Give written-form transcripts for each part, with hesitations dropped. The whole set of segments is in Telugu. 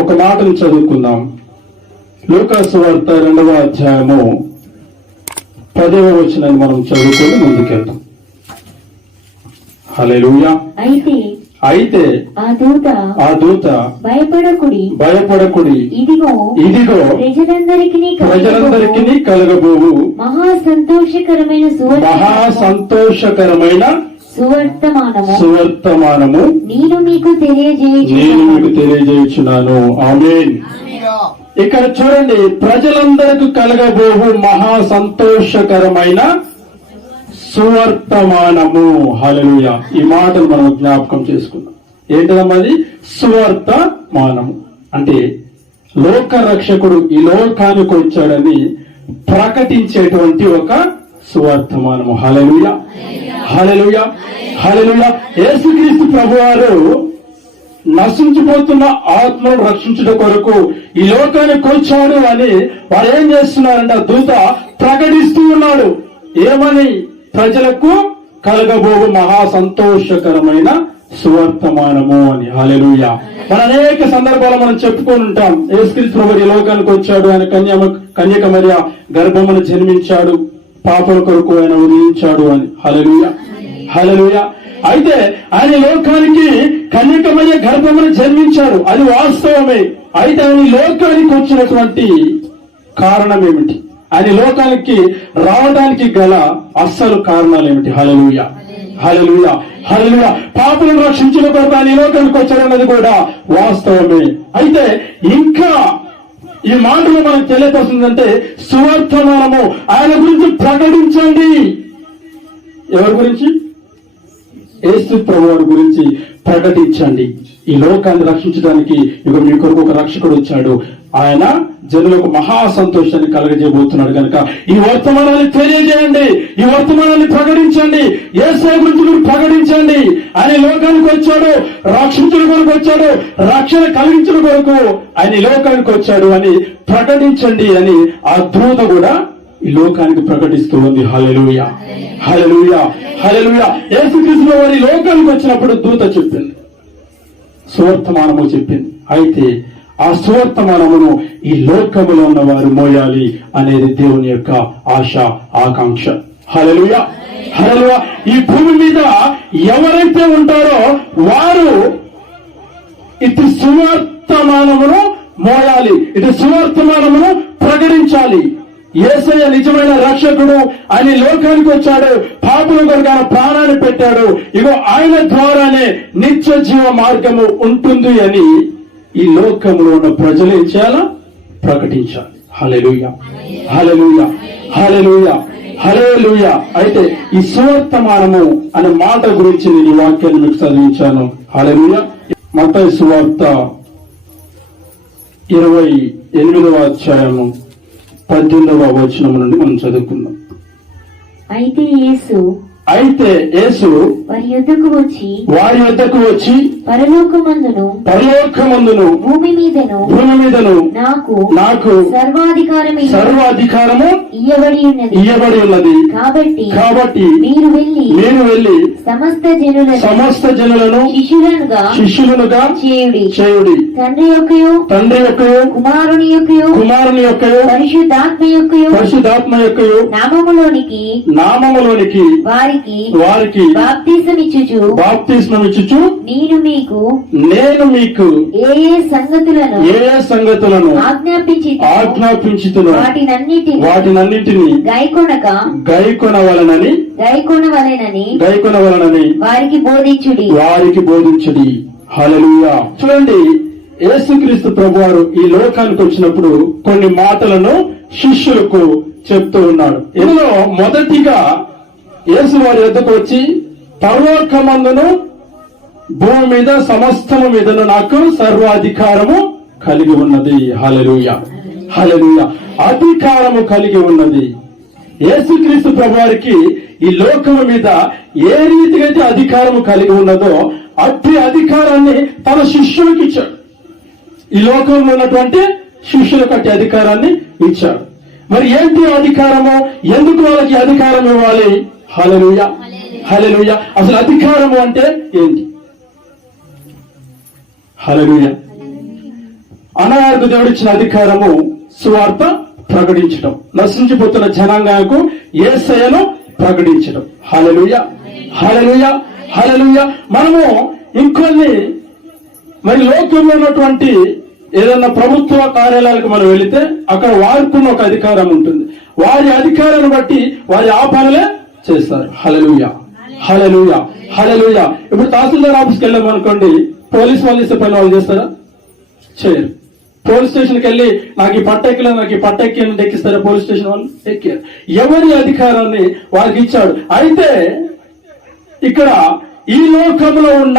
ఒక మాటను చదువుకుందాం. లూకాసు వార్త 2వ అధ్యాయము 10వ వచనాన్ని మనం చదువుకొని ముందుకెళ్తాం. హల్లెలూయా. అయితే ఆ దూత భయపడకుడి, ఇదిగో ప్రజలందరికీ కలగబోవు మహా సంతోషకరమైన సువర్తమానము నేను మీకు తెలియజేయుచున్నాను. ఆమేన్. ఇక్కడ చూడండి, ప్రజలందరికీ కలగబోవు మహా సంతోషకరమైన సువర్తమానము. హల్లెలూయా. ఈ మాటలు మనం జ్ఞాపకం చేసుకున్నాం. ఏంటమ్మా అది? సువర్తమానము అంటే లోక రక్షకుడు ఈ లోకానికి వచ్చాడని ప్రకటించేటువంటి ఒక సువర్తమానము. హల్లెలూయా, హల్లెలూయా, హల్లెలూయా. యేసుక్రీస్తు ప్రభువారు నశించిపోతున్న ఆత్మను రక్షించడం కొరకు ఈ లోకానికి వచ్చాడు అని వారు ఏం చేస్తున్నారంటే ఆ దూత ప్రకటిస్తూ ఉన్నాడు. ఏమని? ప్రజలకు కలగబోవు మహా సంతోషకరమైన సువర్తమానము అని. హల్లెలూయా. మన అనేక సందర్భాలు మనం చెప్పుకొని ఉంటాం. యేసుక్రీస్తు ప్రభువు ఈ లోకానికి వచ్చాడు, ఆయన కన్యక మరియ గర్భమును జన్మించాడు, పాపల కొరకు ఆయన ఉదయించాడు అని. హల్లెలూయా, హల్లెలూయా. అయితే ఆయన లోకానికి కన్యక మరియ గర్భమును జన్మించాడు, అది వాస్తవమే. అయితే ఆయన లోకానికి వచ్చినటువంటి కారణం ఏమిటి? ఆయన లోకానికి రావడానికి గల అస్సలు కారణాలు ఏమిటి? హల్లెలూయా, హల్లెలూయా, హల్లెలూయా. పాపులను రక్షించిన కొరకు ఆయన లోకానికి వచ్చాడన్నది కూడా వాస్తవమే. అయితే ఇంకా ఈ మాటలు మనకు తెలియపరుస్తుందంటే సువర్తమానము, ఆయన గురించి ప్రకటించండి. ఎవరి గురించి? యేసు ప్రభువారి గురించి ప్రకటించండి. ఈ లోకాన్ని రక్షించడానికి ఇక మీ కొరకు ఒక రక్షకుడు వచ్చాడు, ఆయన జనులకు మహా సంతోషాన్ని కలగజేయబోతున్నాడు కనుక ఈ వర్తమానాన్ని తెలియజేయండి, ఈ వర్తమానాన్ని ప్రకటించండి. యేసు గురించి మీరు ప్రకటించండి. ఆయన లోకానికి వచ్చాడు, రక్షించడం కొరకు వచ్చాడు, రక్షణ కలిగించడం కొరకు ఆయన లోకానికి వచ్చాడు అని ప్రకటించండి అని ఆ దూత కూడా ఈ లోకానికి ప్రకటిస్తూ ఉంది. హల్లెలూయా, హల్లెలూయా, హల్లెలూయా. యేసుక్రీస్తు వారి లోకానికి వచ్చినప్పుడు దూత చెప్పింది, సువర్తమానము చెప్పింది. అయితే ఆ సువర్తమానమును ఈ లోకములో ఉన్న వారు మోయాలి అనేది దేవుని యొక్క ఆశ, ఆకాంక్ష. హల్లెలూయా, హల్లెలూయా. ఈ భూమి మీద ఎవరైతే ఉంటారో వారు ఇటు సువర్తమానమును మోయాలి, ఇటు సువర్తమానమును ప్రకటించాలి. యేసయ్య నిజమైన రక్షకుడు, ఆయన లోకానికి వచ్చాడు, పాపుల కొరకు ఆయన ప్రాణాన్ని పెట్టాడు, ఇగో ఆయన ద్వారానే నిత్య జీవ మార్గము ఉంటుంది అని ఈ లోకంలో ఉన్న ప్రజలు ఏం చేయాలా? ప్రకటించాలి. హల్లెలూయా, హల్లెలూయా, హల్లెలూయా, హల్లెలూయా. అయితే ఈ సువర్తమానము అనే మాట గురించి నేను ఈ వాక్యాన్ని మీకు చదివించాను. హల్లెలూయా. మత్తయి సువార్త 28వ అధ్యాయము 18వ వచనం నుండి మనం చదువుకుందాం. అయితే యేసు వారి యొద్దకు వచ్చి పరలోకమందును భూమి మీదను నాకు సర్వాధికారము ఇయ్యబడి ఉన్నది. కాబట్టి మీరు వెళ్ళి సమస్త జనులను శిష్యులనుగా చేయుడి. తండ్రి యొక్కయు కుమారుని యొక్కయు పరిశుద్ధాత్మ యొక్కయు నామములోనికి వారికి బాప్తిస్మమిచ్చుచు నేను మీకు ఏ సంగతులను ఆజ్ఞాపించుతును వాటినన్నిటిని గైకొనవలెనని వారికి బోధించుడి. హల్లెలూయా. చూడండి, యేసుక్రీస్తు ప్రభువారు ఈ లోకానికి వచ్చినప్పుడు కొన్ని మాటలను శిష్యులకు చెప్తూ ఉన్నాడు. ఇందులో మొదటిగా యేసు వారి యొద్దకు వచ్చి పరలోకమందును భూమి మీద సమస్తము మీదను నాకు సర్వాధికారము కలిగి ఉన్నది. హల్లెలూయా, హల్లెలూయా. అధికారము కలిగి ఉన్నది. యేసుక్రీస్తు ప్రభువారికి ఈ లోకము మీద ఏ రీతిగా అయితే అధికారము కలిగి ఉన్నదో అట్టి అధికారాన్ని తన శిష్యులకు ఇచ్చాడు. ఈ లోకంలో ఉన్నటువంటి శిష్యులకు అట్టి అధికారాన్ని ఇచ్చాడు. మరి ఏంటి అధికారము? ఎందుకు వాళ్ళకి అధికారం ఇవ్వాలి? హల్లెలూయా, హల్లెలూయా. అసలు అధికారము అంటే ఏంటి? హల్లెలూయా. అన్నవారికి దేవుడిచ్చిన అధికారము సువార్త ప్రకటించడం, నశించిపోతున్న జనాంగానికి యేసయ్యను ప్రకటించడం. హల్లెలూయా, హల్లెలూయా, హల్లెలూయా. మనము ఇంకొన్ని మరి లోకంలో ఉన్నటువంటి ఏదన్నా ప్రభుత్వ కార్యాలయాలకు మనం వెళితే అక్కడ వారికున్న ఒక అధికారం ఉంటుంది. వారి అధికారాన్ని బట్టి వారి ఆ పనులే చేస్తారు. హల్లెలూయా, హల్లెలూయా, హల్లెలూయా. ఇప్పుడు తహసీల్దార్ ఆఫీస్కి వెళ్ళామనుకోండి, పోలీస్ వాళ్ళు చేసే పని వాళ్ళు చేస్తారా? చేయరు. పోలీస్ స్టేషన్కి వెళ్ళి నాకు ఈ పట్టెక్కలేదు, నాకు ఈ పట్టెక్కి ఎక్కిస్తారా? పోలీస్ స్టేషన్ వాళ్ళు ఎక్కారు. ఎవరి అధికారాన్ని వారికి ఇచ్చాడు. అయితే ఇక్కడ ఈ లోకంలో ఉన్న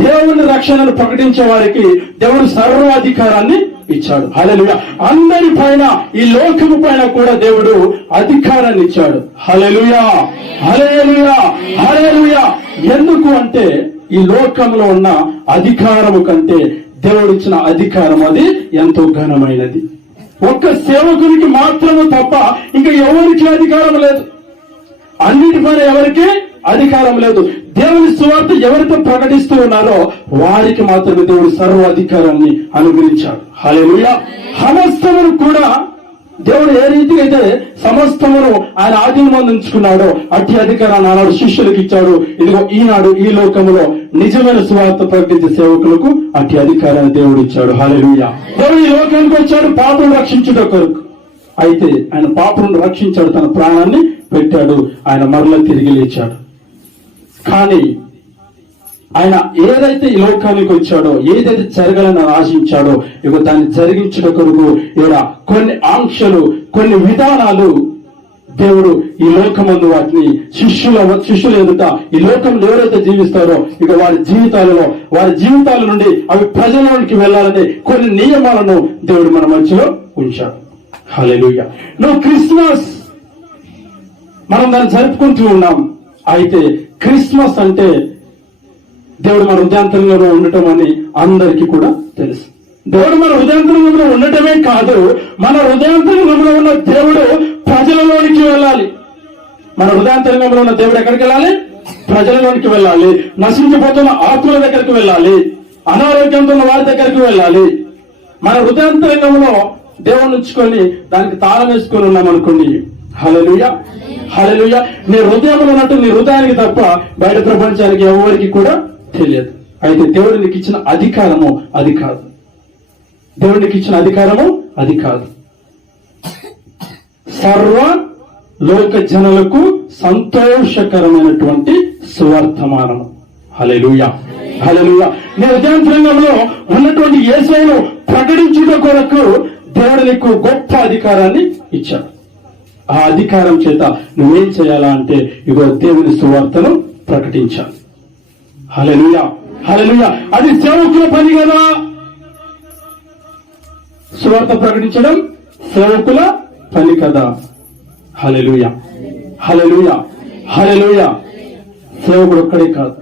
దేవుని రక్షణను ప్రకటించే వారికి దేవుడు సర్వాధికారాన్ని ఇచ్చాడు. హల్లెలూయా. అందరి పైన, ఈ లోకము పైన కూడా దేవుడు అధికారాన్ని ఇచ్చాడు. హల్లెలూయా, హల్లెలూయా, హల్లెలూయా. ఎందుకు అంటే ఈ లోకంలో ఉన్న అధికారము కంటే దేవుడిచ్చిన అధికారం అది ఎంతో ఘనమైనది. ఒక్క సేవకునికి మాత్రము తప్ప ఇంకా ఎవరికి అధికారం లేదు. అన్నిటిపైన ఎవరికి అధికారం లేదు. దేవుని సువార్త ఎవరితో ప్రకటిస్తూ ఉన్నారో వారికి మాత్రమే దేవుడు సర్వాధికారాన్ని అనుగ్రహించాడు. హల్లెలూయా. సమస్తమును కూడా దేవుడు ఏ రీతిగా అయితే సమస్తమును ఆయన ఆధీనంలో ఉంచుకున్నాడో అట్టి అధికారాన్ని ఆనాడు శిష్యులకు ఇచ్చాడు. ఇదిగో ఈనాడు ఈ లోకంలో నిజమైన సువార్త ప్రకటించే సేవకులకు అట్టి అధికారాన్ని దేవుడు ఇచ్చాడు. హల్లెలూయా. దేవుడు ఈ లోకానికి వచ్చాడు పాపను రక్షించుట కొరకు. అయితే ఆయన పాపను రక్షించాడు, తన ప్రాణాన్ని పెట్టాడు, ఆయన మరల తిరిగి లేచాడు. కానీ ఆయన ఏదైతే ఈ లోకానికి వచ్చాడో, ఏదైతే జరగాలని ఆశించాడో, ఇక దాన్ని జరిగించడం కొరకు ఇక్కడ కొన్ని ఆంక్షలు, కొన్ని విధానాలు దేవుడు ఈ లోకమందు వాటిని శిష్యుల ఎదుట ఈ లోకంలో ఎవరైతే జీవిస్తారో ఇక వారి జీవితాల నుండి అవి ప్రజలలోనికి వెళ్ళాలని కొన్ని నియమాలను దేవుడు మన మధ్యలో ఉంచాడు. హల్లెలూయా. నువ్వు క్రిస్మస్ మనం దాన్ని జరుపుకుంటూ ఉన్నాం. అయితే క్రిస్మస్ అంటే దేవుడు మన హృదయాంతరంగంలో ఉండటం అని అందరికీ కూడా తెలుసు. దేవుడు మన హృదయాంతరంగంలో ఉండటమే కాదు, మన హృదయాంతరంగంలో ఉన్న దేవుడు ప్రజలలోనికి వెళ్ళాలి. మన హృదయాంతరంగంలో ఉన్న దేవుడు ఎక్కడికి వెళ్ళాలి? ప్రజలలోనికి వెళ్ళాలి. నశించిపోతున్న ఆత్మల దగ్గరికి వెళ్ళాలి. అనారోగ్యంతో ఉన్న వారి దగ్గరికి వెళ్ళాలి. మన హృదయాంతరంగంలో దేవుని ఉంచుకొని దానికి తాళం వేసుకొని ఉన్నాం అనుకోండి, హల్లెలూయా, హల్లెలూయా. నీ హృదయంలో ఉన్నట్టు నీ హృదయానికి తప్ప బయట ప్రపంచానికి ఎవరికి కూడా తెలియదు. అయితే దేవుడు నీకు ఇచ్చిన అధికారము అది కాదు. దేవుడికి ఇచ్చిన అధికారము అది కాదు. సర్వ లోక జనులకు సంతోషకరమైనటువంటి సువర్తమానము. హల్లెలూయా, హల్లెలూయా. నీ హృదయాంతరంగంలో ఉన్నటువంటి యేసును ప్రకటించుట కొరకు దేవుడు నీకు గొప్ప అధికారాన్ని ఇచ్చాడు. ఆ అధికారం చేత నువ్వేం చేయాలా అంటే ఇగో దేవుని సువార్తను ప్రకటించాలి. హల్లెలూయా, హల్లెలూయా. అది సేవకుల పని కదా. సువార్త ప్రకటించడం సేవకుల పని కదా. హల్లెలూయా, హల్లెలూయా, హల్లెలూయా. సేవకుడు ఒక్కడే కాదు,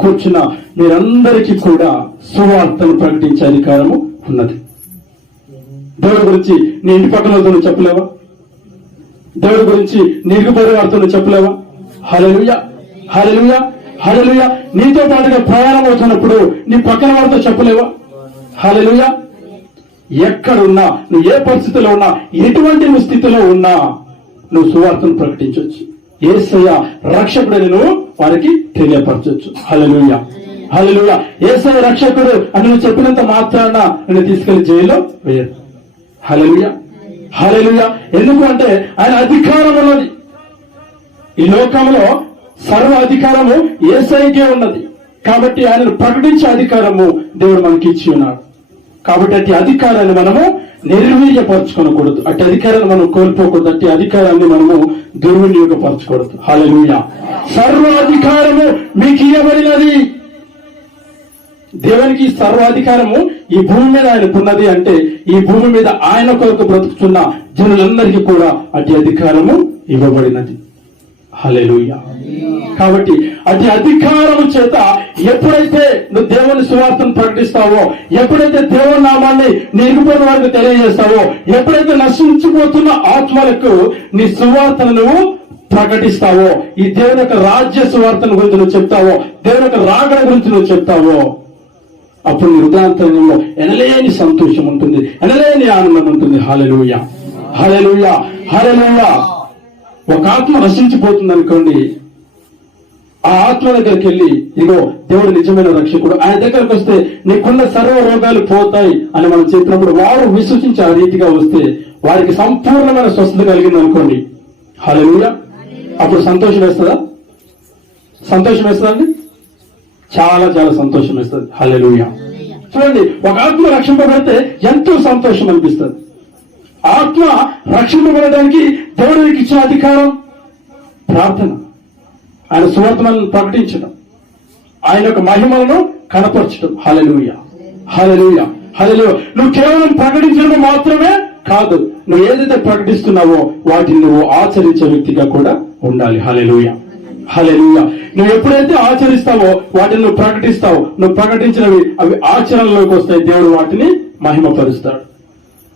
కూర్చున్న మీరందరికీ కూడా సువార్తను ప్రకటించే అధికారము ఉన్నది. దేవుడి గురించి నీ ఇంటి పక్కన నువ్వు చెప్పలేవా? దేవుడి గురించి నీకు వారితో చెప్పలేవా? హల్లెలూయా, హల్లెలూయా, హల్లెలూయా. నీతో పాటుగా ప్రయాణం అవుతున్నప్పుడు నీ పక్కన వారితో చెప్పలేవా? హల్లెలూయా. ఎక్కడున్నా, నువ్వు ఏ పరిస్థితిలో ఉన్నా, ఎటువంటి నువ్వు స్థితిలో ఉన్నా నువ్వు సువార్తను ప్రకటించవచ్చు. యేసయ్య రక్షకుడని నువ్వు వారికి తెలియపరచవచ్చు. హల్లెలూయా, హల్లెలూయా. యేసయ్య రక్షకుడు అని నువ్వు చెప్పినంత మాత్రాన నిన్ను తీసుకెళ్లి జైల్లో వేయరు. హల్లెలూయా, హల్లెలూయా. ఎందుకు అంటే ఆయన అధికారం ఉన్నది. ఈ లోకంలో సర్వ అధికారము యేసయ్యకే ఉన్నది. కాబట్టి ఆయనను ప్రకటించే అధికారము దేవుడు మనకి ఇచ్చి ఉన్నాడు. కాబట్టి అట్టి అధికారాన్ని మనము నిర్వీర్యపరచుకోకూడదు. అట్టి అధికారాన్ని మనం కోల్పోకూడదు. అట్టి అధికారాన్ని మనము దుర్వినియోగపరచకూడదు. హల్లెలూయా. సర్వాధికారము మీకు ఇవ్వబడినది. దేవునికి సర్వాధికారము ఈ భూమి మీద ఆయనకున్నది. అంటే ఈ భూమి మీద ఆయన కొరకు బ్రతుకుతున్న జనులందరికీ కూడా అట్టి అధికారము ఇవ్వబడినది. హల్లెలూయా. కాబట్టి అతి అధికారము చేత ఎప్పుడైతే నువ్వు దేవుని సువార్తను ప్రకటిస్తావో, ఎప్పుడైతే దేవుని నామాన్ని నిరుగుపోయిన వారికి తెలియజేస్తావో, ఎప్పుడైతే నశించిపోతున్న ఆత్మలకు నీ సువార్తను నువ్వు ప్రకటిస్తావో, ఈ దేవుని యొక్క రాజ్య సువార్తను గురించి నువ్వు చెప్తావో, దేవుని యొక్క రాకడ గురించి నువ్వు చెప్తావో, అప్పుడు నీ హృదయాంతరంగంలో ఎనలేని సంతోషం ఉంటుంది, ఎనలేని ఆనందం ఉంటుంది. హల్లెలూయా, హల్లెలూయా, హల్లెలూయా. ఒక ఆత్మ నశించిపోతుంది అనుకోండి, ఆ ఆత్మ దగ్గరికి వెళ్ళి ఇదిగో దేవుడు నిజమైన రక్షకుడు, ఆయన దగ్గరకు వస్తే నీకున్న సర్వ రోగాలు పోతాయి అని మనం చెప్పినప్పుడు వారు విశ్వసించి ఆ రీతిగా వస్తే వారికి సంపూర్ణమైన స్వస్థత కలిగింది అనుకోండి. హల్లెలూయా. అప్పుడు సంతోషం వేస్తుందా? సంతోషం వేస్తుందండి, చాలా చాలా సంతోషం వేస్తుంది. హల్లెలూయా. చూడండి, ఒక ఆత్మ రక్షింపబడితే ఎంతో సంతోషం అనిపిస్తుంది. ఆత్మ రక్షింపబడడానికి దేవుడికి ఇచ్చిన అధికారం ప్రార్థన, ఆయన సువార్తను ప్రకటించడం, ఆయన యొక్క మహిమలను కనపరచడం. హల్లెలూయా, హల్లెలూయా, హల్లెలూయా. నువ్వు కేవలం ప్రకటించడం మాత్రమే కాదు, నువ్వు ఏదైతే ప్రకటిస్తున్నావో వాటిని నువ్వు ఆచరించే వ్యక్తిగా కూడా ఉండాలి. హల్లెలూయా, హల్లెలూయా. నువ్వు ఎప్పుడైతే ఆచరిస్తావో వాటిని నువ్వు ప్రకటిస్తావు, నువ్వు ప్రకటించినవి అవి ఆచరణలోకి వస్తాయి, దేవుడు వాటిని మహిమపరుస్తాడు.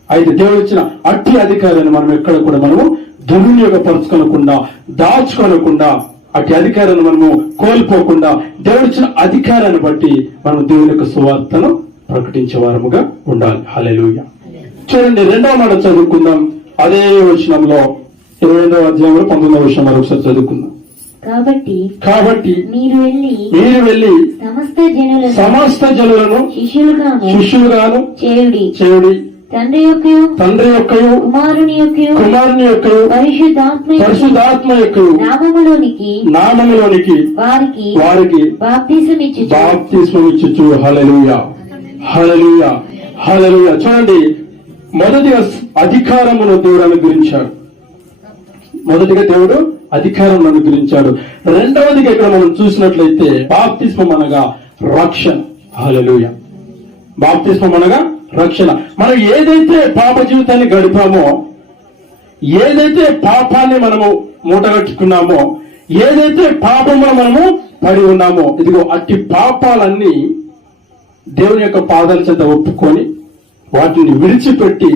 అయితే దేవుడు ఇచ్చిన అట్టి అధికారాన్ని మనం ఎక్కడ కూడా మనము దుర్వినియోగపరచుకోనకుండా, దాచుకోనకుండా, అట్టి అధికారాన్ని మనము కోల్పోకుండా దేవుడు ఇచ్చిన అధికారాన్ని బట్టి మనం దేవుని యొక్క సువార్తను ప్రకటించే వారముగా ఉండాలి. హల్లెలూయా. చూడండి, 2వ మాట చదువుకుందాం. అదే వచనంలో 22వ అధ్యాయంలో 19వ వచనం మరొకసారి చదువుకుందాం. కాబట్టి మీరు వెళ్ళి సమస్త జనులను శిష్యులుగాను చేయుడి, తండ్రి యొక్కయు కుమారుని యొక్కయు పరిశుద్ధాత్మ యొక్కయు నామములోనికి వారికి బాప్తిస్మం ఇచ్చుచు. హల్లెలూయా, హల్లెలూయా, హల్లెలూయా. చూడండి, మొదటిగా అధికారమును దేవుడు అనుగ్రహించాడు. మొదటిగా దేవుడు అధికారం అనుగ్రహించాడు. రెండవదిగా ఇక్కడ మనం చూసినట్లయితే బాప్తిస్మం అనగా రక్షణ. హల్లెలూయా. బాప్తిస్మం అనగా రక్షణ. మనం ఏదైతే పాప జీవితాన్ని గడిపామో, ఏదైతే పాపాన్ని మనము మూటగట్టుకున్నామో, ఏదైతే పాపంలో మనము పడి ఉన్నామో, ఇదిగో అట్టి పాపాలన్నీ దేవుని యొక్క పాదాల చేత ఒప్పుకొని వాటిని విడిచిపెట్టి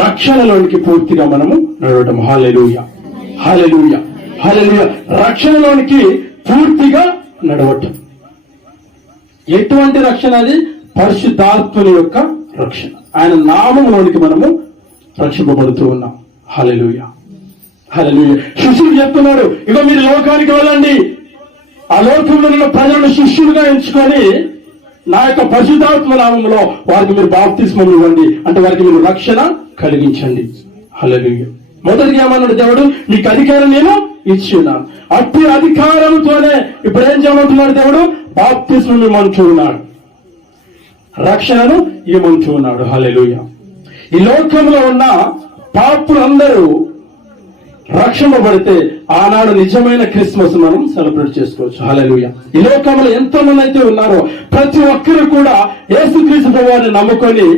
రక్షణలోనికి పూర్తిగా మనము నడవడం. హల్లెలూయా, హల్లెలూయా, హల్లెలూయా. రక్షణలోనికి పూర్తిగా నడవటం. ఎటువంటి రక్షణ అది? పరిశుద్ధాత్మని యొక్క రక్షణ. ఆయన నామములోనికి మనము రక్షింపబడుతూ ఉన్నాం. హల్లెలూయా, హల్లెలూయా. శిష్యుడు చెప్తున్నాడు, ఇగో మీరు లోకానికి వెళ్ళండి, ఆ లోకంలో ఉన్న ప్రజలను శిష్యులుగా ఎంచుకొని నా యొక్క పరిశుద్ధాత్మ నామంలో వారికి మీరు బాప్తిస్మం ఇవ్వండి, అంటే వారికి మీరు రక్షణ కలిగించండి. హల్లెలూయా. మొదటిగా ఏమన్నాడు దేవుడు? మీకు అధికారం నేను ఇచ్చి ఉన్నాను. అట్టి అధికారంతోనే ఇప్పుడు ఏం చేయమంటున్నాడు దేవుడు? బాప్తిస్మం ఇవ్వమంటూ ఉన్నాడు, రక్షణను ఇవ్వమంటూ ఉన్నాడు. హల్లెలూయా. ఈ లోకంలో ఉన్న పాపులందరూ రక్షింపబడితే ఆనాడు నిజమైన క్రిస్మస్ మనం సెలబ్రేట్ చేసుకోవచ్చు. హల్లెలూయా. ఈ లోకంలో ఎంతో మంది అయితే ఉన్నారో ప్రతి ఒక్కరు కూడా యేసుక్రీస్తు ప్రభువుని నమ్ముకొని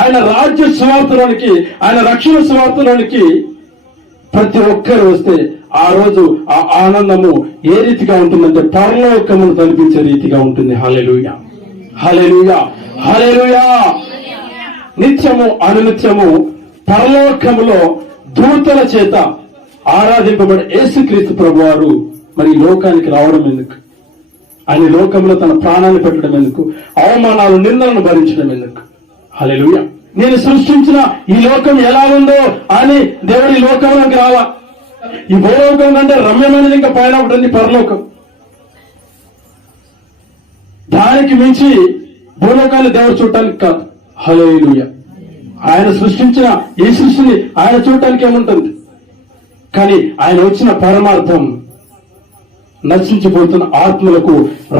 ఆయన రాజ్య సువార్తలోనికి, ఆయన రక్షణ సువార్తలోనికి ప్రతి ఒక్కరు వస్తే ఆ రోజు ఆ ఆనందము ఏ రీతిగా ఉంటుందంటే పరలోకమును తలపించే రీతిగా ఉంటుంది. హల్లెలూయా, హల్లెలూయా, హల్లెలూయా. నిత్యము అనునిత్యము పరలోకములో దూతల చేత ఆరాధింపబడే యేసుక్రీస్తు ప్రభువారు మరి లోకానికి రావడం ఎందుకు? ఆయన లోకంలో తన ప్రాణాన్ని పెట్టడం ఎందుకు? అవమానాలు, నిందలను భరించడం ఎందుకు? హల్లెలూయా. నేను సృష్టించిన ఈ లోకం ఎలా ఉందో అని దేవుడు ఈ లోకంలోకి రాలా. ఈ భూలోకం కంటే రమ్యమైనది ఇంకా పైన ఉంటుంది పరలోకం. దానికి మించి భూలోకాన్ని దేవుడు చూడటానికి కాదు. హల్లెలూయా. ఆయన సృష్టించిన ఈ సృష్టిని ఆయన చూడటానికి ఏముంటుంది? కానీ ఆయన వచ్చిన పరమార్థం నశించిపోతున్న ఆత్మలకు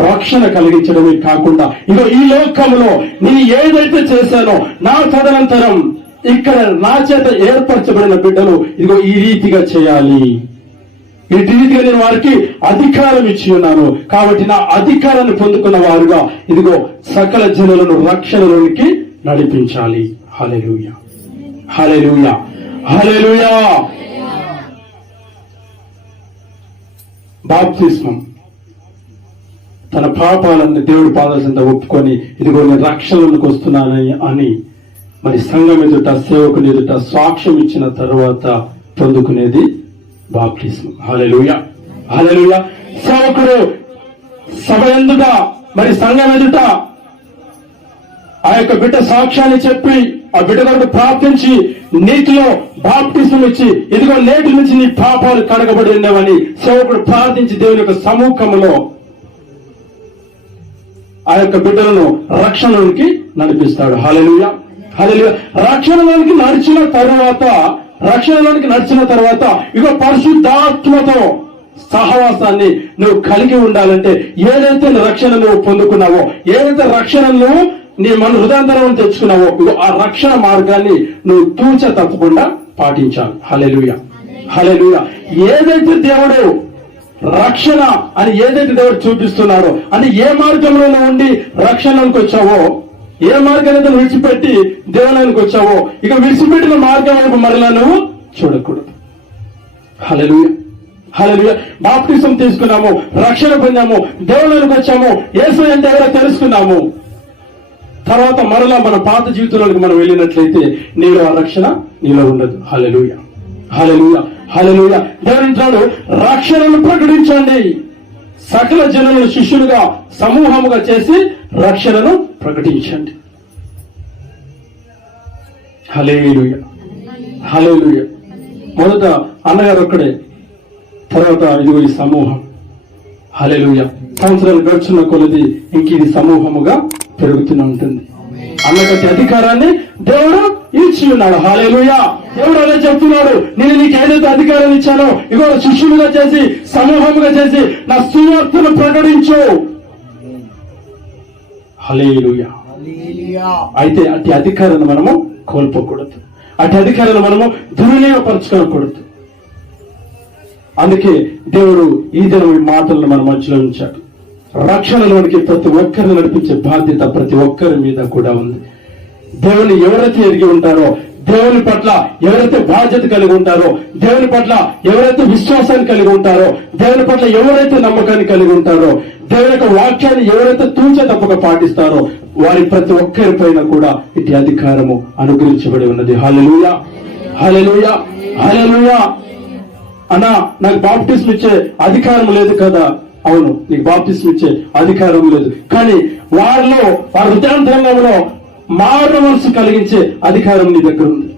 రక్షణ కలిగించడమే కాకుండా ఇగో ఈ లోకంలో నేను ఏదైతే చేశానో నా తదనంతరం ఇక్కడ నా చేత ఏర్పరచబడిన బిడ్డలు ఇదిగో ఈ రీతిగా చేయాలి, ఈ రీతిగా నేను వారికి అధికారం ఇచ్చి ఉన్నాను. కాబట్టి నా అధికారాన్ని పొందుకున్న వారుగా ఇదిగో సకల జనులను రక్షణలోనికి నడిపించాలి. హల్లెలూయా, హల్లెలూయా, హల్లెలూయా. బాప్తిస్మం తన పాపాలను దేవుడి పాదాల చెంత ఒప్పుకొని ఇదిగో నేను రక్షణలోకి వస్తున్నానని అని మరి సంఘం ఎదుట, సేవకుని ఎదుట సాక్ష్యం ఇచ్చిన తర్వాత పొందుకునేది బాప్తిస్మం. హల్లెలూయా, హల్లెలూయా. సేవకుడు సభ ఎదుట, మరి సంఘం ఎదుట ఆ యొక్క బిడ్డ సాక్ష్యాన్ని చెప్పి ఆ బిడ్డ కొరకు ప్రార్థించి నీటిలో బాప్టిజం ఇచ్చి ఇదిగో నేటి నుంచి నీ పాపాలు కడగబడి ఉండేవని సేవకుడు ప్రార్థించి దేవుని యొక్క సముఖంలో ఆ యొక్క బిడ్డలను రక్షణలోనికి నడిపిస్తాడు. హల్లెలూయా, హల్లెలూయా. రక్షణలోనికి నడిచిన తర్వాత ఇగో పరిశుద్ధాత్మతో సహవాసాన్ని నువ్వు కలిగి ఉండాలంటే ఏదైతే రక్షణ నువ్వు పొందుకున్నావో, ఏదైతే రక్షణను నీ మన హృదయాంతరం తెచ్చుకున్నావో ఇగో ఆ రక్షణ మార్గాన్ని నువ్వు తూచ తప్పకుండా పాటించాలి. హల్లెలూయా, హల్లెలూయా. ఏదైతే దేవుడు రక్షణ అని ఏదైతే దేవుడు చూపిస్తున్నాడో అంటే ఏ మార్గంలో ఉండి రక్షణలోకి వచ్చావో, ఏ మార్గాన్ని విడిచిపెట్టి దేవునికి వచ్చావో ఇక విడిచిపెట్టిన మార్గం వైపు మరలా నువ్వు చూడకూడదు. హల్లెలూయా, హల్లెలూయా. బాప్టిజం తీసుకున్నాము, రక్షణ పొందాము, దేవునికి వచ్చాము, యేసు అంటే ఎవరో తెలుసుకున్నాము. తర్వాత మరలా మన పాత జీవితంలోకి మనం వెళ్ళినట్లయితే నీలో ఆ రక్షణ నీలో ఉండదు. హల్లెలూయా, హల్లెలూయా, హల్లెలూయా. దేవుడు రక్షణను ప్రకటించండి, సకల జనులను శిష్యులుగా సమూహముగా చేసి రక్షణను ప్రకటించండి. హల్లెలూయా, హల్లెలూయా. మొదట అన్నగారు ఒక్కడే, తర్వాత ఇదిగో ఈ సమూహం. హల్లెలూయా. సంవత్సరాలు గడుచున్న కొలది ఇంక ఇది సమూహముగా పెరుగుతూనే ఉంటుంది. అన్నగట్టి అధికారాన్ని దేవుడు ఇచ్చి ఉన్నాడు. హల్లెలూయా. దేవుడు అదే చెప్తున్నాడు, నేను నీకు ఏదైతే అధికారం ఇచ్చానో ఇగో శిష్యులుగా చేసి సమూహముగా చేసి నా సువార్తను ప్రకటించు. హల్లెలూయా. అయితే అట్టి అధికారాన్ని మనము కోల్పోకూడదు, అట్టి అధికారాన్ని మనము దుర్వినియోగపరచుకోకూడదు. అందుకే దేవుడు ఈ దినం ఈ మాటలను మన మధ్యలో ఉంచాడు. రక్షణలోనికి ప్రతి ఒక్కరిని నడిపించే బాధ్యత ప్రతి ఒక్కరి మీద కూడా ఉంది. దేవుని ఎవరైతే ఎరిగి ఉంటారో, దేవుని పట్ల ఎవరైతే బాధ్యత కలిగి ఉంటారో, దేవుని పట్ల ఎవరైతే విశ్వాసాన్ని కలిగి ఉంటారో, దేవుని పట్ల ఎవరైతే నమ్మకాన్ని కలిగి ఉంటారో, దేవుని యొక్క వాక్యాన్ని ఎవరైతే తూచే తప్పక పాటిస్తారో వారి ప్రతి ఒక్కరి పైన కూడా ఇటు అధికారము అనుగ్రహించబడి ఉన్నది. హల్లెలూయా, హల్లెలూయా, హల్లెలూయా. అన్నా నాకు బాప్టిజం ఇచ్చే అధికారం లేదు కదా. అవును, నీకు బాప్టిజం ఇచ్చే అధికారం లేదు, కానీ వారిలో వారి హృదయాంతరంగంలో మారు మనసు కలిగించే అధికారం నీ దగ్గర ఉంది.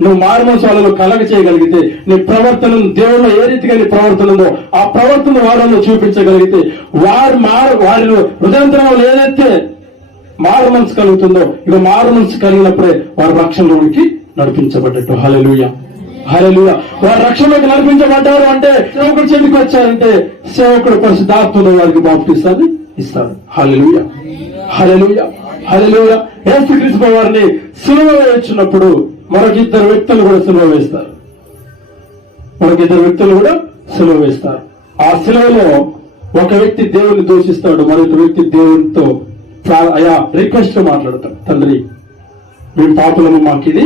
నువ్వు మారు మనసు వాళ్ళలో కలగ చేయగలిగితే, నీ ప్రవర్తనను దేవుల్లో ఏ రీతిగా నీ ప్రవర్తన ఉందో ఆ ప్రవర్తన వాళ్ళలో చూపించగలిగితే వారి హృదయాంతరంలో ఏదైతే మారు మనసు కలుగుతుందో ఇక మారు మనసు కలిగినప్పుడే వారి రక్షణలోనికి నడిపించబడ్డట్టు. హల్లెలూయా, హల్లెలూయా. వారు రక్షణలోకి నడిపించబడ్డారు అంటే సేవకుడు చెందుకు వచ్చారంటే సేవకుడు పరిశుద్ధాత్మలో వారికి బాప్టిజాన్ని ఇస్తాడు. హల్లెలూయా, హల్లెలూయా, హల్లెలూయా. యేసుక్రీస్తు వారిని సిలువ వేయించినప్పుడు మరొక ఇద్దరు వ్యక్తులు కూడా సిలువ వేస్తారు. ఆ సిలువలో ఒక వ్యక్తి దేవుని దూషిస్తాడు, మరొక వ్యక్తి దేవునితో అయా రిక్వెస్ట్ మాట్లాడతాడు, తండ్రి మేము పాపలము, మాకు ఇది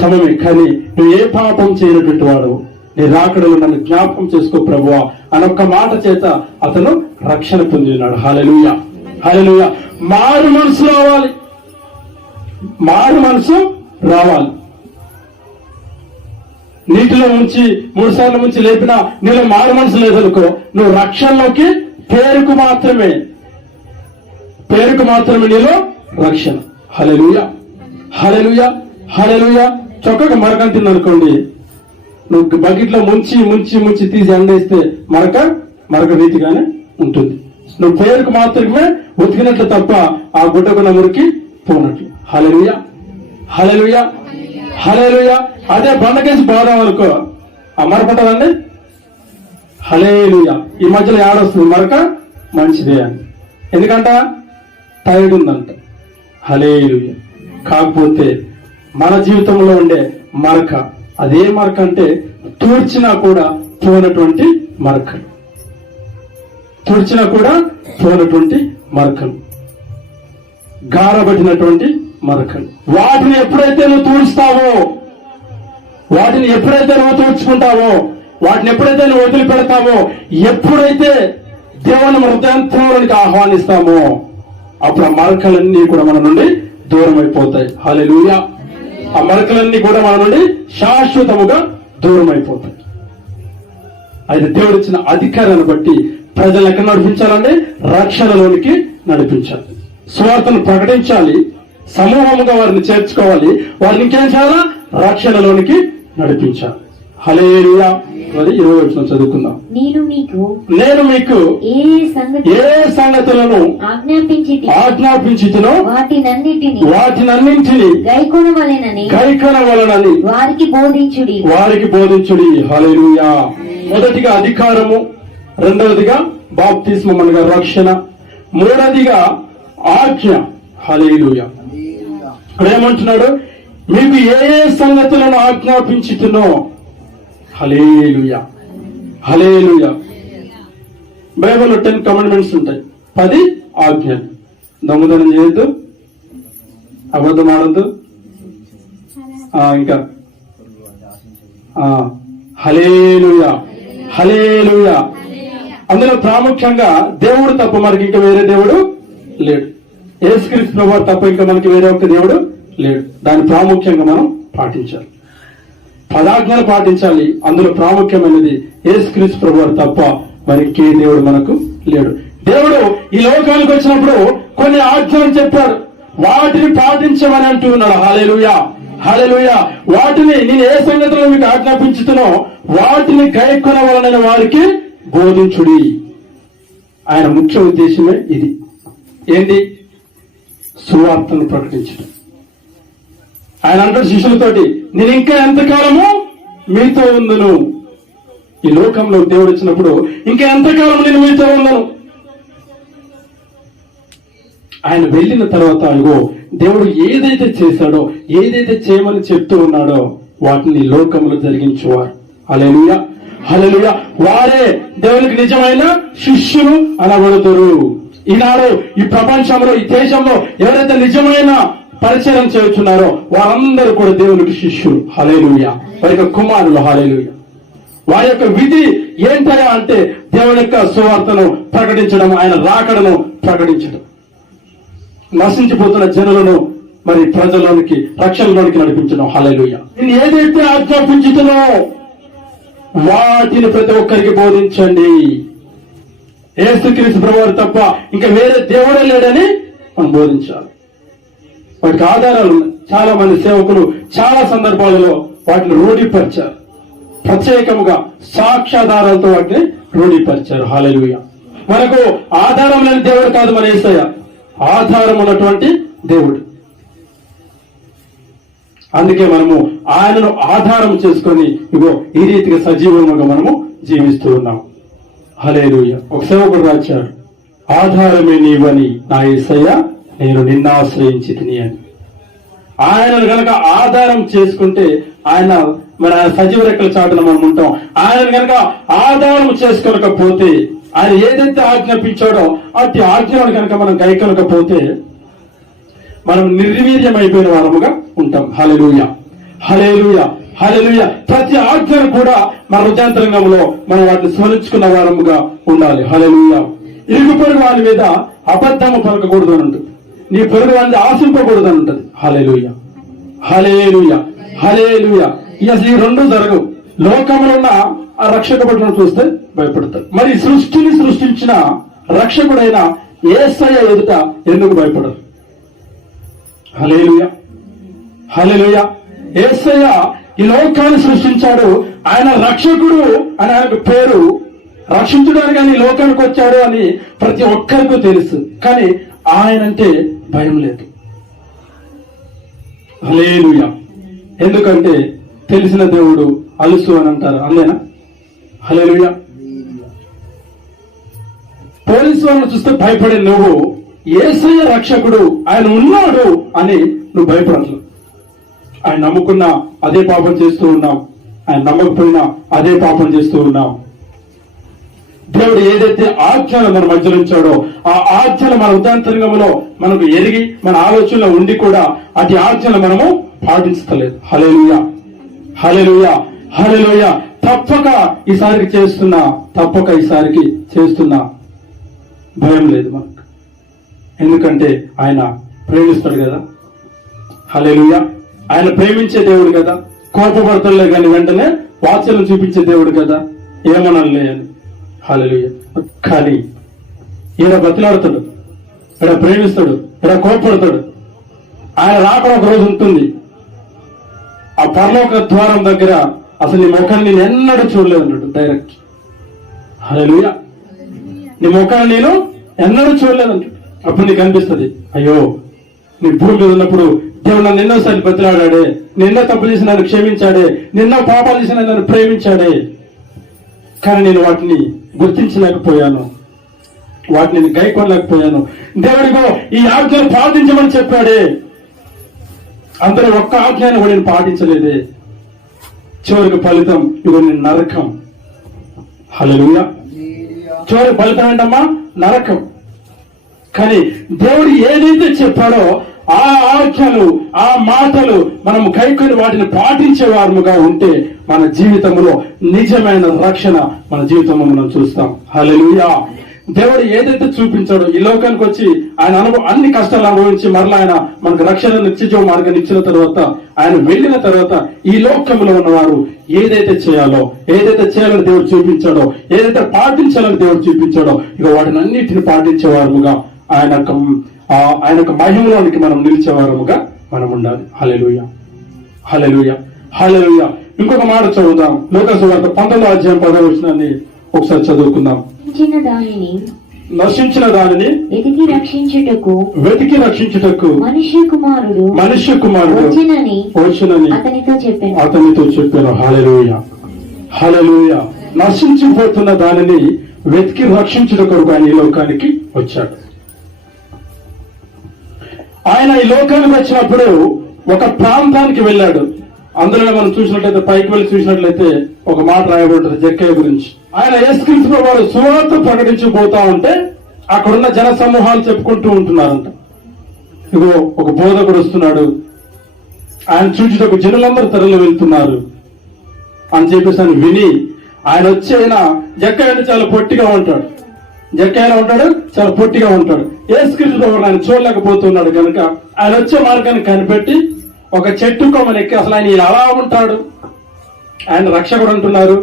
సమమే, కానీ నువ్వు ఏ పాపం చేయనటువంటి వాడు, నీ రాకడలో నన్ను జ్ఞాపకం చేసుకో ప్రభువా అనొక్క మాట చేత అతను రక్షణ పొందినాడు. హల్లెలూయా, హల్లెలూయా. మారు మనసు రావాలి, మారు మనసు రావాలి. నీటిలో ఉంచి 3 సార్లు ముంచి లేపినా నీలో మారు మనసు లేదనుకో, నువ్వు రక్షణలోకి పేరుకు మాత్రమే నీలో రక్షణ. హల్లెలూయా, హల్లెలూయా, హల్లెలూయా. చొక్కగా మరకంటుంది అనుకోండి, నువ్వు బకెట్లో ముంచి తీసి ఎండేస్తే మరక రీతిగానే ఉంటుంది. నువ్వు పేరుకు మాత్రమే ఉతికినట్లు తప్ప ఆ గుడ్డకున్న మురికి పోనట్లు. హల్లెలూయా, హల్లెలూయా, హల్లెలూయా. అదే బండకేసి బాదాం అనుకో, ఆ మరపట్టదండి. హల్లెలూయా. ఈ మధ్యలో ఏడొస్తుంది మరక మంచిదే అని, ఎందుకంట టైర్డ్ ఉందంట. హల్లెలూయా. కాకపోతే మన జీవితంలో ఉండే మరక అదే మరక అంటే తూర్చినా కూడా పోనటువంటి మరకలు, గారబట్టినటువంటి మరకలు. వాటిని ఎప్పుడైతే నువ్వు తూడుస్తావో, వాటిని ఎప్పుడైతే నువ్వు తూడ్చుకుంటావో, వాటిని ఎప్పుడైతే నువ్వు వదిలిపెడతావో, ఎప్పుడైతే దేవుని హృదయంలోనికి ఆహ్వానిస్తామో అప్పుడు ఆ మరకలన్నీ కూడా మన నుండి దూరం అయిపోతాయి. హల్లెలూయా. ఆ మరకలన్నీ కూడా మన నుండి శాశ్వతముగా దూరం అయిపోతాయి. అయితే దేవుడు ఇచ్చిన అధికారాన్ని బట్టి ప్రజలు ఎక్కడ నడిపించాలంటే రక్షణలోనికి నడిపించాలి, సువార్తను ప్రకటించాలి, సమూహముగా వారిని చేర్చుకోవాలి, వారిని ఇంకేం చేయాలా? రక్షణలోనికి నడిపించాలి. హల్లెలూయా. మరి 20 వచనం చదువుకుందాం. నేను మీకు ఏ సంగతులను ఆజ్ఞాపించితినో వాటినన్నింటినీ గైకొనవలెనని వారికి బోధించుడి. హల్లెలూయా. మొదటిగా అధికారము, రెండవదిగా బాప్తిస్మం అనగా రక్షణ, మూడవదిగా ఆజ్ఞ. హల్లెలూయా. ఇక్కడ ఏమంటున్నాడు? మీకు ఏ సంగతులను ఆజ్ఞాపించితునో. హల్లెలూయా. హల్లెలూయా. బైబిల్లో 10 కమాండ్మెంట్స్ ఉంటాయి, 10 ఆజ్ఞలు. దొంగతనం చేయొద్దు, అబద్ధం ఆడద్దు, ఇంకా హల్లెలూయా. హల్లెలూయా. అందులో ప్రాముఖ్యంగా దేవుడు తప్ప మనకి ఇంకా వేరే దేవుడు లేడు. యేసుక్రీస్తు ప్రభువు తప్ప ఇంకా మనకి వేరే ఒక్క దేవుడు లేడు. దాన్ని ప్రాముఖ్యంగా మనం పాటించాలి. 10 ఆజ్ఞలు పాటించాలి. అందులో ప్రాముఖ్యమైనది యేసుక్రీస్తు ప్రభువు తప్ప మరి ఇంకే దేవుడు మనకు లేడు. దేవుడు ఈ లోకానికి వచ్చినప్పుడు కొన్ని ఆజ్ఞలు చెప్పాడు, వాటిని పాటించమని అంటూ ఉన్నాడు. హల్లెలూయా. హల్లెలూయా. వాటిని నేను ఏ సంగతిలో మీకు ఆజ్ఞాపించుతున్నో వాటిని గైకొనవలనని వారికి బోధించుడి. ఆయన ముఖ్య ఉద్దేశమే ఇది. ఏంటి? సువార్తను ప్రకటించడం. ఆయన అంటాడు శిష్యులతోటి, నేను ఇంకా ఎంతకాలము మీతో ఉందును. ఈ లోకంలో దేవుడు వచ్చినప్పుడు ఇంకా ఎంతకాలం నేను మీతో ఉన్నాను. ఆయన వెళ్ళిన తర్వాత ఇగో దేవుడు ఏదైతే చేశాడో, ఏదైతే చేయమని చెప్తూ ఉన్నాడో వాటిని లోకంలో జరిగించేవారు. హల్లెలూయా. హల్లెలూయా. వారే దేవునికి నిజమైన శిష్యులు అనబడుతారు. ఈనాడు ఈ ప్రపంచంలో, ఈ దేశంలో ఎవరైతే నిజమైన పరిచయం చేస్తున్నారో వారందరూ కూడా దేవునికి శిష్యులు. హల్లెలూయా. వారి యొక్క కుమారులు. హల్లెలూయా. వారి యొక్క విధి ఏంటయా అంటే దేవుని యొక్క సువార్తను ప్రకటించడం, ఆయన రాకడను ప్రకటించడం, నశించిపోతున్న జనులను మరి ప్రజల్లోనికి, రక్షణలోనికి నడిపించడం. హల్లెలూయా. నేను ఏదైతే ఆజ్ఞాపించుతున్నో వాటిని ప్రతి ఒక్కరికి బోధించండి. యేసుక్రీస్తు ప్రభువు తప్ప ఇంకా వేరే దేవుడే లేడని మనం బోధించాలి. వాటికి ఆధారాలు ఉన్నాయి. చాలా మంది సేవకులు చాలా సందర్భాలలో వాటిని రూఢీపరిచారు. ప్రత్యేకముగా సాక్ష్యాధారాలతో వాటిని రూఢీపరిచారు. హల్లెలూయా. మనకు ఆధారం లేని దేవుడు కాదు మన యేసయ్య, ఆధారం ఉన్నటువంటి దేవుడు. అందుకే మనము ఆయనను ఆధారం చేసుకొని ఇగో ఈ రీతిగా సజీవంగా మనము జీవిస్తూ ఉన్నాం. హల్లెలూయా. ఒక సేవకుడు రాశాడు, ఆధారమే నీవని నా యేసయ్య నేను నిన్ను ఆశ్రయించితిని అని. ఆయనను గనక ఆధారం చేసుకుంటే ఆయన మరి ఆయన సజీవ రెక్కల చాటున మనం ఉంటాం. ఆయన గనక ఆధారం చేసుకోలేకపోతే, ఆయన ఏదైతే ఆజ్ఞాపించాడో అట్టి ఆజ్ఞలను కనుక మనం గైకొనకపోతే మనం నిర్వీర్యం అయిపోయిన వారముగా ఉంటాం. హల్లెలూయా. హల్లెలూయా. హల్లెలూయా. ప్రతి ఆజ్ఞను కూడా మన హృదయాంతరంగంలో మనం వాటిని స్మరించుకున్న వారముగా ఉండాలి. హల్లెలూయా. ఇరుగు పొరుగు వారి మీద అబద్ధము పలకకూడదు అని ఉంటుంది. నీ పొరుగు వారిని ఆశింపకూడదు అని ఉంటుంది. హల్లెలూయా. హల్లెలూయా. హల్లెలూయా. అసలు ఈ రెండు జరగవు. లోకంలో ఉన్న ఆ రక్షక భటులను చూస్తే భయపడతారు. మరి సృష్టిని సృష్టించిన రక్షకుడైన యేసయ్య ఎదుట ఎందుకు భయపడరు? హల్లెలూయా. హల్లెలూయా. యేసయ్య ఈ లోకాన్ని సృష్టించాడు. ఆయన రక్షకుడు అని ఆయనకు పేరు. రక్షించడానికి ఆయన ఈ లోకానికి వచ్చాడు అని ప్రతి ఒక్కరికి తెలుసు. కానీ ఆయనంటే భయం లేదు. హల్లెలూయా. ఎందుకంటే తెలిసిన దేవుడు అలుసు అని అంటారు. అందేనా? హల్లెలూయా. పోలీసు వాళ్ళని చూస్తే భయపడే నువ్వు యేసయ్య రక్షకుడు, ఆయన ఉన్నాడు అని నువ్వు భయపడట్లేదు. ఆయన నమ్ముకున్నా అదే పాపం చేస్తూ ఉన్నాం, ఆయన నమ్మకపోయినా అదే పాపం చేస్తూ ఉన్నాం. దేవుడు ఏదైతే ఆజ్ఞలు మన మధ్యలో ఉంచాడో ఆ ఆజ్ఞలు మన ఉదాంతరంగంలో మనకు ఎరిగి మన ఆలోచనలో ఉండి కూడా అటు ఆజ్ఞలు మనము పాటించలేదు. హల్లెలూయా. హల్లెలూయా. హల్లెలూయా. తప్పక ఈసారికి చేస్తున్నా భయం లేదు మనకు. ఎందుకంటే ఆయన ప్రేమిస్తాడు కదా. హల్లెలూయా. ఆయన ప్రేమించే దేవుడు కదా. కోపపడతలే కానీ వెంటనే వాత్సల్యం చూపించే దేవుడు కదా. ఏమనలే అని. హల్లెలూయా. కానీ ఈయన బతిలాడుతాడు, ఇక్కడ ప్రేమిస్తాడు, ఇక్కడ కోపడతాడు. ఆయన రాకడ ఒక రోజు ఉంటుంది. ఆ పరలోక ద్వారం దగ్గర అసలు నీ ముఖాన్ని నేను ఎన్నడూ చూడలేదు అన్నాడు డైరెక్ట్. హల్లెలూయా. నీ ముఖాన్ని నేను ఎన్నడూ చూడలేదంట. అప్పుడు నీకు అనిపిస్తుంది, అయ్యో నీ భూమి మీద ఉన్నప్పుడు దేవుడు నన్ను ఎన్నోసార్లు బతిలాడాడే, నిన్నో తప్పు చేసి నన్ను క్షమించాడే, నిన్నో పాపాలు చేసి నన్ను ప్రేమించాడే, కానీ నేను వాటిని గుర్తించలేకపోయాను, వాటిని గైకొనలేకపోయాను. దేవుడిగో ఈ ఆజ్ఞను పాటించమని చెప్పాడే, అందరూ ఒక్క ఆజ్ఞాన్ని కూడా నేను పాటించలేదే, చివరికి ఫలితం ఇగో నేను నరకం. హల్లెలూయా. చివరికి ఫలితం ఏంటమ్మా? నరకం. కానీ దేవుడు ఏదైతే చెప్పాడో ఆ ఆజ్ఞలు, ఆ మాటలు మనం కైకొని వాటిని పాటించే వారముగా ఉంటే మన జీవితంలో నిజమైన రక్షణ మన జీవితంలో మనం చూస్తాం. హల్లెలూయా. దేవుడు ఏదైతే చూపించాడో ఈ లోకానికి వచ్చి ఆయన అన్ని కష్టాలు అనుభవించి మరలా ఆయన మనకు రక్షణ నిత్య మార్గాన్ని ఇచ్చిన తర్వాత ఆయన వెళ్ళిన తర్వాత ఈ లోకంలో ఉన్నవారు ఏదైతే చేయాలని దేవుడు చూపించాడో, ఏదైతే పాటించాలని దేవుడు చూపించాడో, ఇక వాటిని అన్నిటిని పాటించేవారముగా ఆయన మహిమలోనికి మనం నిలిచేవారముగా మనం ఉండాలి. హల్లెలూయా. హల్లెలూయా. హల్లెలూయా. ఇంకొక మాట చదువుదాం. లూకా సువార్త 19వ అధ్యాయం 10వ వచనాన్ని ఒకసారి చదువుకుందాం. నశించిన దానిని వెతికి రక్షించుటకు మనుష్య కుమారుడు వచ్చునని అతనితో చెప్పాను. హల్లెలూయా. హల్లెలూయా. నశించిపోతున్న దానిని వెతికి రక్షించుట కొరకు ఆయన ఈ లోకానికి వచ్చాడు. ఆయన ఈ లోకానికి వచ్చినప్పుడు ఒక ప్రాంతానికి వెళ్ళాడు. అందులో మనం చూసినట్లయితే పైకి వెళ్ళి చూసినట్లయితే ఒక మాట రాయబడుతుంది జక్కయ్య గురించి. ఆయన యేసుక్రీస్తు వారు సువార్త ప్రకటించబోతా ఉంటే అక్కడున్న జన సమూహాలు చెప్పుకుంటూ ఉంటున్నారంట, ఇగో ఒక బోధకుడు వస్తున్నాడు, ఆయన చూచుటకు జనులందరూ తరలి వెళ్తున్నారు అని చెప్పేసి అని విని ఆయన వచ్చేనా జక్కయ్య అంటే చాలా పొట్టిగా ఉంటాడు. జక్కయ్య ఉంటాడు, చాలా పొట్టిగా ఉంటాడు. యేసుక్రీస్తు ఆయన చూడలేకపోతున్నాడు కనుక ఆయన వచ్చే మార్గాన్ని కనిపెట్టి ఒక చెట్టు కొమ్మని ఎక్కి అసలు ఆయన ఇలా అలా ఉంటాడు, ఆయన రక్షకుడు అంటున్నారు,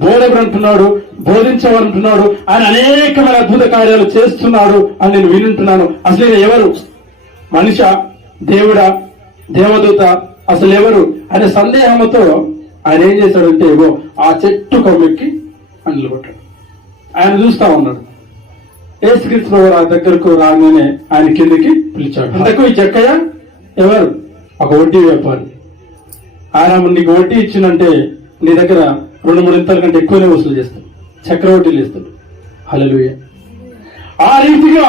బోధకుడు అంటున్నాడు, బోధించేవాడు అంటున్నాడు, ఆయన అనేకమైన అద్భుత కార్యాలు చేస్తున్నాడు అని నేను వింటున్నాను. అసలు ఈయన ఎవరు? మనిష, దేవుడా, దేవదూత, అసలు ఎవరు అనే సందేహంతో ఆయన ఏం చేశాడంటే ఇగో ఆ చెట్టు కొమ్మెక్కి అని నిలబడ్డాడు. ఆయన చూస్తా ఉన్నాడు. యేసుక్రీస్తు ఆ దగ్గరకు రాగానే ఆయన కిందకి పిలిచాడు. అందుకు ఈ జక్కయ్య ఎవరు? ఒక వడ్డీ వ్యాపారి. ఆయన నీకు వడ్డీ ఇచ్చినంటే నీ దగ్గర 2-3 ఇంతల కంటే ఎక్కువనే వసూలు చేస్తాడు, చక్రవడ్డీలు ఇస్తాడు. హల్లెలూయా. ఆ రీతిగా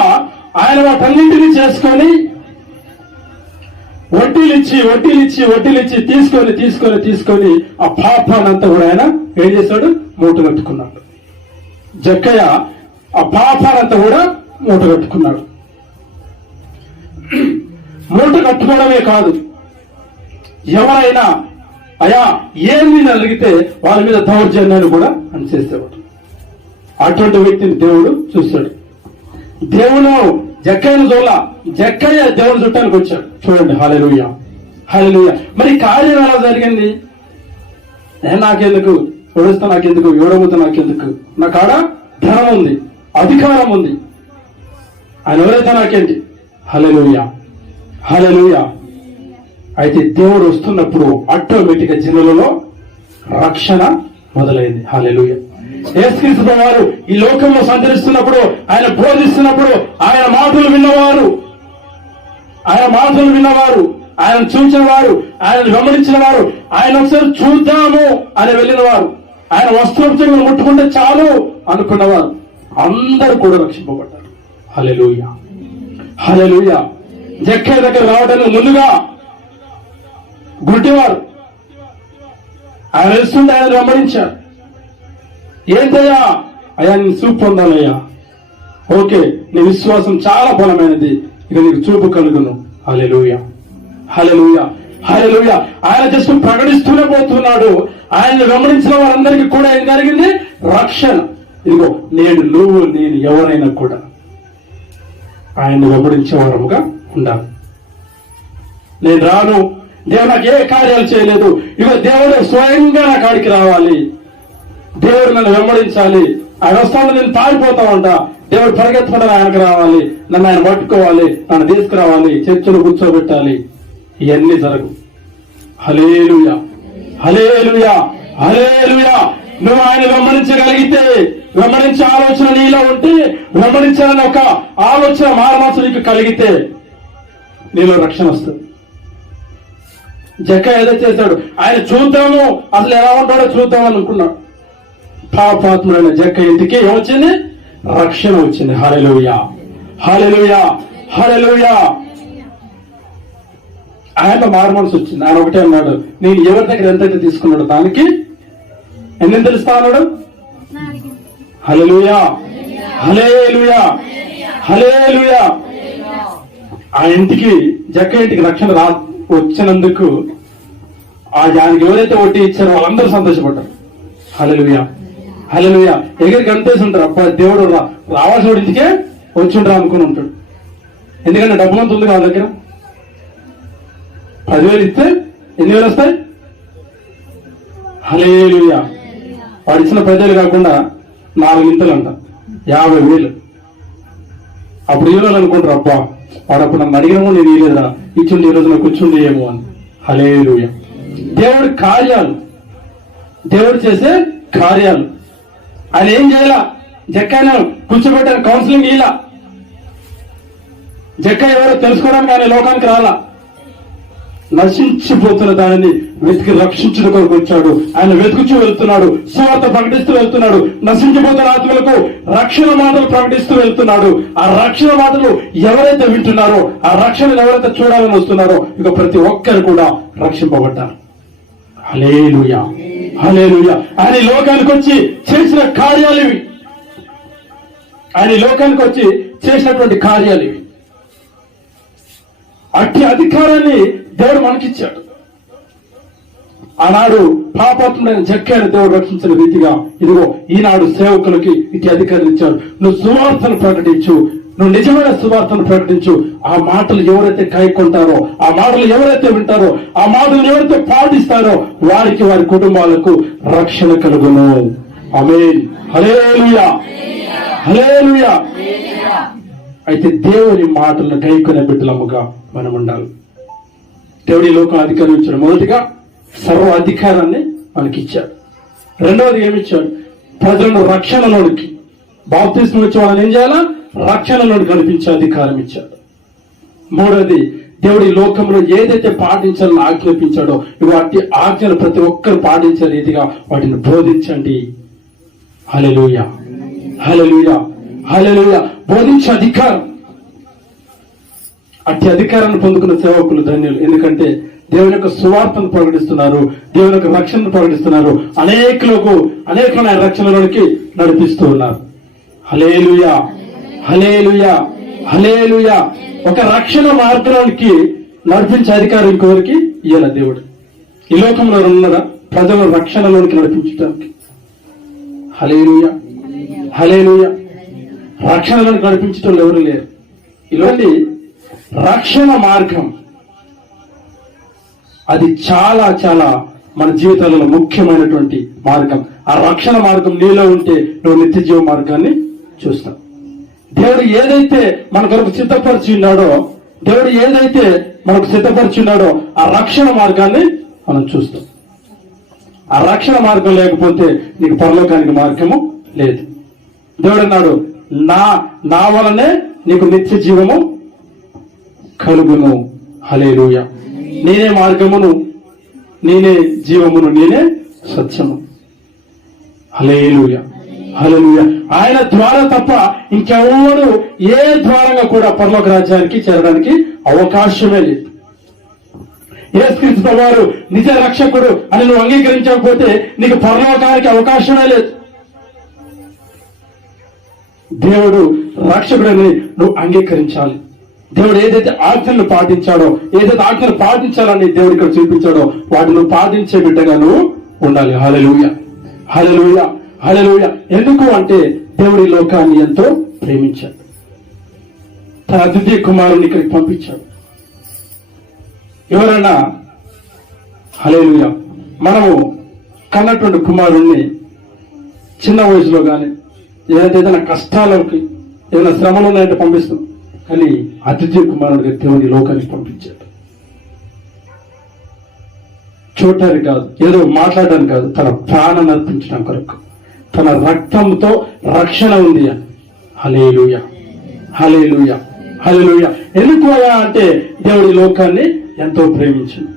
ఆయన వాటన్నింటినీ చేసుకొని వడ్డీలు ఇచ్చి తీసుకొని ఆ పాపానంతా కూడా ఆయన ఏం చేశాడు? మూట కట్టుకున్నాడు. జక్కయ్య ఆ పాపానంతా కూడా మూట కట్టుకున్నాడు. మూట కట్టుకోవడమే కాదు, ఎవరైనా అయా ఏమి అడిగితే వాళ్ళ మీద దౌర్జన్యాన్ని కూడా చేసేవాడు. అటువంటి వ్యక్తిని దేవుడు చూశాడు. దేవుడు జక్కయ్యను చూడాల, జక్కయ్య దేవుడు చుట్టానికి వచ్చాడు. చూడండి. హల్లెలూయా. హల్లెలూయా. మరి కార్యం ఎలా జరిగింది? నాకెందుకు ఎవడిస్తా, నాకెందుకు ఎవడబోతా, నాకెందుకు, నా కాడ ధనం ఉంది, అధికారం ఉంది, ఆయన ఎవరైతే నాకేంటి. హల్లెలూయా. హల్లెలూయా. అయితే దేవుడు వస్తున్నప్పుడు ఆటోమేటిక్ గా జనులలో రక్షణ మొదలైంది. హల్లెలూయా. యేసుక్రీస్తు వారు ఈ లోకంలో సంచరిస్తున్నప్పుడు, ఆయన బోధిస్తున్నప్పుడు ఆయన మాటలు విన్నవారు, ఆయన చూసిన వారు, ఆయన గమనించిన వారు, ఆయన ఒకసారి చూద్దాము అని వెళ్ళిన వారు, ఆయన వస్త్రం ముట్టుకుంటే చాలు అనుకున్నవారు అందరూ కూడా రక్షింపబడ్డారు. హల్లెలూయా. హల్లెలూయా. జక్కయ్య దగ్గర రావడానికి ముందుగా గుడ్డివారు ఆయన వెళ్తుంటే ఆయన గమనించారు. ఏంటయ్యా? అయ్యా నేను చూపు పొందాలయ్యా. ఓకే, నీ విశ్వాసం చాలా బలమైనది, ఇక నీకు చూపు కలుగును. హల్లెలూయా. హల్లెలూయా. హల్లెలూయా. ఆయన జస్ట్ ప్రకటిస్తూనే పోతున్నాడు. ఆయన గమనించిన వారందరికీ కూడా ఏం జరిగింది? రక్షణ. ఇదిగో నేను ఎవరైనా కూడా ఆయన్ని వెంబడించే వారముగా ఉండాలి. నేను రాను, దేవుడు నాకు ఏ కార్యాలు చేయలేదు, ఇగో దేవుడు స్వయంగా నా కాడికి రావాలి, దేవుడు నన్ను వెంబడించాలి, ఆయన వస్తాను నేను పారిపోతామంట, దేవుడు పరిగెత్తకుండా ఆయనకు రావాలి, నన్ను ఆయన పట్టుకోవాలి, నన్ను తీసుకురావాలి, చర్చలు కూర్చోబెట్టాలి, ఇవన్నీ జరగు. హల్లెలూయా, హల్లెలూయా, హల్లెలూయా. నువ్వు ఆయన వెంబడించగలిగితే, వెంబడించే ఆలోచన నీలో ఉంటే, వెంబడించాలని ఒక ఆలోచన మారమాసం నీకు కలిగితే నీలో రక్షణ వస్తుంది. జక్క ఏదో చేశాడు, ఆయన చూద్దాము అసలు ఎలా ఉంటాడో చూద్దాం అనుకున్నాడు. పాపాత్ముడైన జక్క ఇంటికి ఏమొచ్చింది? రక్షణ వచ్చింది. హల్లెలూయా, హల్లెలూయా, హల్లెలూయా. ఆయన మారుమనసు వచ్చింది. ఆయన ఒకటే అన్నాడు, నేను ఎవరి దగ్గర ఎంతైతే తీసుకున్నాడు దానికి ఎన్ని తెలుస్తా అన్నాడు. హల్లెలూయా, హల్లెలూయా, హల్లెలూయా. ఆ ఇంటికి, జక్క ఇంటికి రక్షణ వచ్చినందుకు ఆయనకి ఎవరైతే వడ్డీ ఇచ్చారో వాళ్ళందరూ సంతోషపడ్డారు. హల్లెలూయా, హల్లెలూయా. ఎగిరికి అంతేసి ఉంటారు, అబ్బా దేవుడు రావాల్సిన ఇంటికే వచ్చిండ్రా అనుకుని ఉంటాడు. ఎందుకంటే డబ్బు అంత ఉంది వాళ్ళ దగ్గర. 10,000 ఇస్తే ఎన్ని వేలు వస్తాయి? హల్లెలూయా. వాడు ఇచ్చిన 10,000 కాకుండా 4 ఇంతలు అంట, 50,000. అప్పుడు ఈ రోజు అనుకుంటారు, అబ్బా వాడు అప్పుడు నన్ను అడిగినమో నేను ఇలేదురా, ఇచ్చిండి ఈ రోజు నాకు కూర్చుండి ఏమో అని. హల్లెలూయా. దేవుడి కార్యాలు, దేవుడు చేసే కార్యాలు. ఆయన ఏం చేయాల? జక్కను కూర్చోబెట్టాను, కౌన్సిలింగ్ ఇలా. జక్క ఎవరో తెలుసుకోవడానికి ఆయన లోకానికి రాలా. నశించిపోతున్న దానిని వెతికి రక్షించడం కొరకు వచ్చాడు. ఆయన వెతుకుచూ వెళ్తున్నాడు, సువార్త ప్రకటిస్తూ వెళ్తున్నాడు. నశించిపోతున్న ఆత్మలకు రక్షణ మాటలు ప్రకటిస్తూ వెళ్తున్నాడు. ఆ రక్షణ మాటలు ఎవరైతే వింటున్నారో, ఆ రక్షణ ఎవరైతే చూడాలని వస్తున్నారో, ఇక ప్రతి ఒక్కరు కూడా రక్షింపబడ్డారు. హల్లెలూయా, హల్లెలూయా. ఆయన లోకానికి వచ్చి చేసిన కార్యాలు ఇవి. ఆయన లోకానికి వచ్చి చేసినటువంటి కార్యాలు ఇవి. అట్టి అధికారాన్ని దేవుడు మనకిచ్చాడు. ఆనాడు పాపాత్ముడైన జక్కను దేవుడు రక్షించిన రీతిగా ఇదిగో ఈనాడు సేవకులకి ఇటు అధికారం ఇచ్చాడు. నువ్వు సువార్తను ప్రకటించు, నువ్వు నిజమైన సువార్తను ప్రకటించు. ఆ మాటలు ఎవరైతే కైకొంటారో, ఆ మాటలు ఎవరైతే వింటారో, ఆ మాటలు ఎవరైతే పాటిస్తారో వారికి, వారి కుటుంబాలకు రక్షణ కలుగును. ఆమేన్. హల్లెలూయా, హల్లెలూయా. అయితే దేవుని మాటలను కైకొనే బిడ్డలముగా మనం ఉండాలి. దేవుడి లోకం అధికారం ఇచ్చాడు. మొదటిగా సర్వ అధికారాన్ని మనకిచ్చాడు. రెండవది ఏమిచ్చాడు? ప్రజలను రక్షణలోనికి, బాప్తిస్మం వచ్చి వాళ్ళని ఏం చేయాలా? రక్షణలోనికి నడిపించే అధికారం ఇచ్చాడు. మూడవది దేవుడి లోకంలో ఏదైతే పాటించాలని ఆజ్ఞాపించాడో వాటి ఆజ్ఞలు ప్రతి ఒక్కరు పాటించే రీతిగా వాటిని బోధించండి. హల్లెలూయా, హల్లెలూయా, హల్లెలూయా. బోధించే అధికారం. అట్టి అధికారాన్ని పొందుకున్న సేవకులు ధన్యులు. ఎందుకంటే దేవుని యొక్క సువార్తను ప్రకటిస్తున్నారు, దేవుని యొక్క రక్షణను ప్రకటిస్తున్నారు. అనేకులను ఆయన రక్షణలోనికి నడిపిస్తూ ఉన్నారు. హల్లెలూయా, హల్లెలూయా, హల్లెలూయా. ఒక రక్షణ మార్గానికి నడిపించే అధికారం ఇంకొకరికి ఇయ్యాల దేవుడు. ఈ లోకంలో ఉన్నారా ప్రజల రక్షణలోనికి నడిపించడానికి? హల్లెలూయా, హల్లెలూయా. రక్షణలోనికి నడిపించడం ఎవరు లేరు. ఇలాంటి రక్షణ మార్గం అది చాలా చాలా మన జీవితాలలో ముఖ్యమైనటువంటి మార్గం. ఆ రక్షణ మార్గం నీలో ఉంటే నువ్వు నిత్య జీవ మార్గాన్ని చూస్తావు. దేవుడు ఏదైతే మన కొరకు సిద్ధపరిచి ఉన్నాడో, దేవుడు ఏదైతే మనకు సిద్ధపరిచి ఉన్నాడో ఆ రక్షణ మార్గాన్ని మనం చూస్తాం. ఆ రక్షణ మార్గం లేకపోతే నీకు పరలోకానికి మార్గము లేదు. దేవుడు అన్నాడు, నా వలనే నీకు నిత్య జీవము కలుగును. హల్లెలూయా. నేనే మార్గమును, నేనే జీవమును, నేనే సత్యము. హల్లెలూయా, హల్లెలూయా. ఆయన ద్వారా తప్ప ఇంకెవరు ఏ ద్వారంగా కూడా పరలోక రాజ్యానికి చేరడానికి అవకాశమే లేదు. యేసుక్రీస్తు వారు నిజ రక్షకుడు అని నువ్వు అంగీకరించకపోతే నీకు పరలోకానికి అవకాశమే లేదు. దేవుడు రక్షకుడని నువ్వు అంగీకరించాలి. దేవుడు ఏదైతే ఆజ్ఞలను పాటించాడో, ఏదైతే ఆజ్ఞలు పాటించాలని దేవుడు ఇక్కడ చూపించాడో వాటిని నువ్వు పాటించే బిడ్డగా నువ్వు ఉండాలి. హల్లెలూయా, హల్లెలూయా, హల్లెలూయా. ఎందుకు అంటే దేవుడి లోకాన్ని ఎంతో ప్రేమించాడు, తన అద్వితీయ కుమారుని ఇక్కడికి పంపించాడు. ఎవరైనా హల్లెలూయా మనము కన్నటువంటి కుమారుణ్ణి చిన్న వయసులో కానీ ఏదైనా కష్టాలకి ఏదైనా శ్రమలు ఉన్నాయంటే పంపిస్తాం. కానీ అతిథి కుమారుడిగా దేవుని లోకానికి పంపించాడు. చూడటానికి కాదు, ఏదో మాట్లాడడానికి కాదు, తన ప్రాణం అర్పించడం కొరకు, తన రక్తంతో రక్షణ ఉంది అని. హల్లెలూయా, హల్లెలూయా, హల్లెలూయా. ఎందుకు అలా అంటే దేవుడి లోకాన్ని ఎంతో ప్రేమించింది.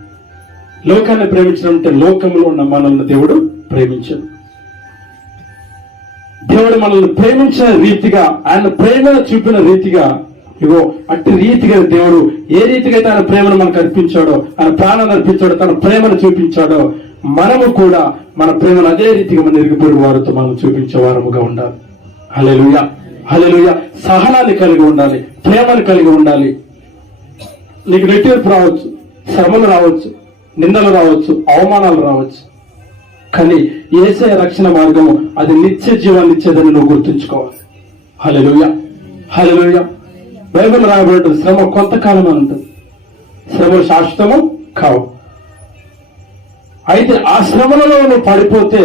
లోకాన్ని ప్రేమించడం అంటే లోకంలో ఉన్న మనల్ని దేవుడు ప్రేమించడు. దేవుడు మనల్ని ప్రేమించిన రీతిగా, ఆయన ప్రేమను చూపిన రీతిగా, ఇగో అట్టి రీతిగా దేవుడు ఏ రీతిగా అయితే ఆయన ప్రేమను మనకు అర్పించాడో, ఆయన ప్రాణాన్ని అర్పించాడో, తన ప్రేమను చూపించాడో, మనము కూడా మన ప్రేమను అదే రీతిగా మన ఇరుగుపొరుగు వారితో మనం చూపించే వారముగా ఉండాలి. హల్లెలూయా, హల్లెలూయా. సహనాన్ని కలిగి ఉండాలి, ప్రేమను కలిగి ఉండాలి. నీకు నెట్టిర్పు రావచ్చు, శ్రమలు రావచ్చు, నిందలు రావచ్చు, అవమానాలు రావచ్చు, కానీ యేసయ్య రక్షణ మార్గము అది నిత్య జీవాన్ని ఇచ్చేదని నువ్వు గుర్తుంచుకోవాలి. హల్లెలూయా, హల్లెలూయా. బైబిల్ రాయబడి శ్రమ కొంతకాలం అని ఉంటుంది, శ్రమలు శాశ్వతము కావు. అయితే ఆ శ్రమలలో నువ్వు పడిపోతే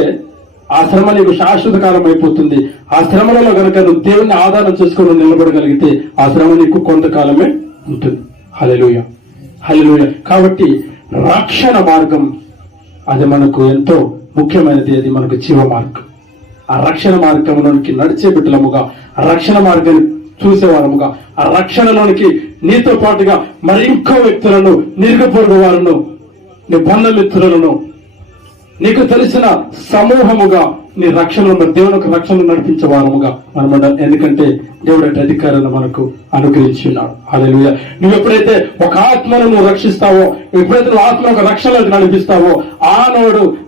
ఆ శ్రమ నీకు శాశ్వత కాలం అయిపోతుంది. ఆ శ్రమలలో కనుక నువ్వు దేవుని ఆధారం చేసుకొని నిలబడగలిగితే ఆ శ్రమ నీకు కొంతకాలమే ఉంటుంది. హల్లెలూయా, హల్లెలూయా. కాబట్టి రక్షణ మార్గం అది మనకు ఎంతో ముఖ్యమైనది, అది మనకు జీవ మార్గం. ఆ రక్షణ మార్గంలోనికి నడిచే బిడ్డలముగా, ఆ రక్షణ మార్గాన్ని చూసేవారముగా, ఆ రక్షణలోనికి నీతో పాటుగా మరి ఇంకో వ్యక్తులను, నిరుగపొరుగు వారును, నీ బంధుమిత్రులను, నీకు తెలిసిన సమూహముగా నీ రక్షణలో దేవునికి రక్షణ నడిపించే వారముగా మనం. ఎందుకంటే దేవుడు అట్టి అధికారాన్ని మనకు అనుగ్రహించి ఉన్నాడు. హల్లెలూయా. నువ్వు ఎప్పుడైతే ఒక ఆత్మను నువ్వు రక్షిస్తావో, ఎప్పుడైతే నువ్వు ఆత్మ ఒక రక్షణలోకి నడిపిస్తావో,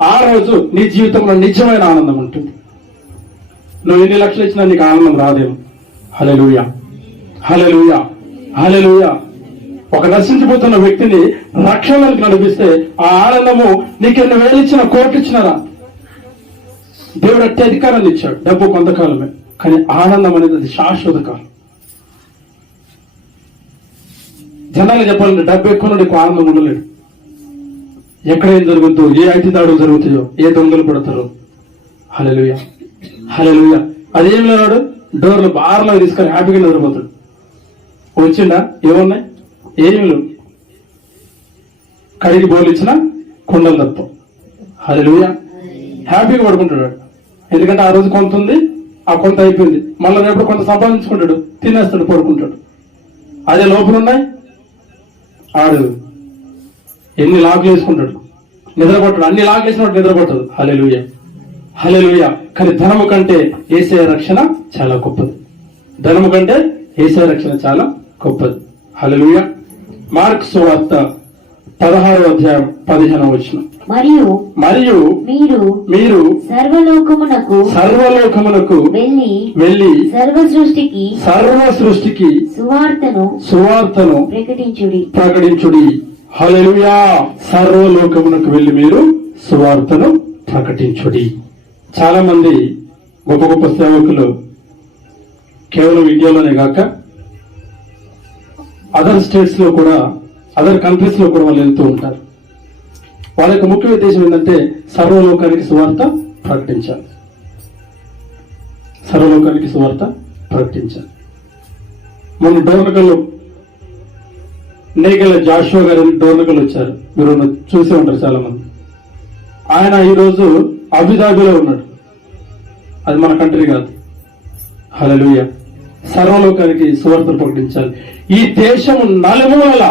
ఆ రోజు నీ జీవితంలో నిజమైన ఆనందం ఉంటుంది. నువ్వు ఎన్ని లక్షలు ఇచ్చినా నీకు ఆనందం రాదేమో. హల్లెలూయా, హల్లెలూయా, హల్లెలూయా. ఒక నశించిపోతున్న వ్యక్తిని రక్షణలోకి నడిపిస్తే ఆ ఆనందము నీకెన్ని వేలు ఇచ్చినా, కోట్లు ఇచ్చినారా, దేవుడు అట్టి అధికారాన్ని ఇచ్చాడు. డబ్బు కొంతకాలమే, కానీ ఆనందం అనేది అది శాశ్వత కాలం. జనాలు చెప్పాలంటే డబ్బు ఎక్కువ నీకు ఆనందం ఉండలేడు. ఎక్కడేం జరుగుతుందో, ఏ ఐటీ దాడులు జరుగుతాయో, ఏ దొంగలు పడతారో. హల్లెలూయా, హల్లెలూయా. అదేం లేవాడు డోర్లు బార్లో తీసుకొని హ్యాపీగా నిద్రపోతాడు. వచ్చిండా ఏమున్నాయి, ఏమి లేవు, కడిగి బోర్లు ఇచ్చిన కుండలు తప్ప. హల్లెలూయా. హ్యాపీగా పడుకుంటాడు. ఎందుకంటే ఆ రోజు కొంత ఉంది, ఆ కొంత అయిపోయింది. మళ్ళీ రేపు కొంత సంపాదించుకుంటాడు, తినేస్తాడు, పడుకుంటాడు. అదే లోపల ఉన్నాయి ఆడు ఎన్ని లాకులు వేసుకుంటాడు, నిద్రపట్టాడు. అన్ని లాకులు వేసినట్టు నిద్రపట్టదు. హల్లెలూయా, హల్లెలూయా. కానీ ధనము కంటే యేసయ్య రక్షణ చాలా గొప్పది. ధనము కంటే యేసయ్య రక్షణ చాలా గొప్పది. హల్లెలూయా. మార్కు సువార్త 16వ అధ్యాయం 15వ వచనం. మరియు మీరు సర్వలోకమునకు వెళ్ళి సర్వ సృష్టికి సువార్తను ప్రకటించుడి. హల్లెలూయా. సర్వలోకమునకు వెళ్ళి మీరు సువార్తను ప్రకటించుడి. చాలా మంది గొప్ప గొప్ప సేవకులు కేవలం ఇండియాలోనే కాక అదర్ స్టేట్స్ లో కూడా, అదర్ కంట్రీస్ లో కూడా వాళ్ళు వెళ్తూ ఉంటారు. వాళ్ళ యొక్క ముఖ్య ఉద్దేశం ఏంటంటే సర్వలోకానికి సువార్త ప్రకటించాలి, సర్వలోకానికి సువార్త ప్రకటించాలి. మన డోర్నకల్లో నేగల జాషువా గారు డోర్నకల్ వచ్చారు, మీరు చూసే ఉంటారు చాలా మంది. ఆయన ఈరోజు అబుదాబిలో ఉన్నాడు, అది మన కంట్రీ కాదు. హల్లెలూయా. సర్వలోకానికి సువార్తను ప్రకటించాలి. ఈ దేశము నలుమూలల,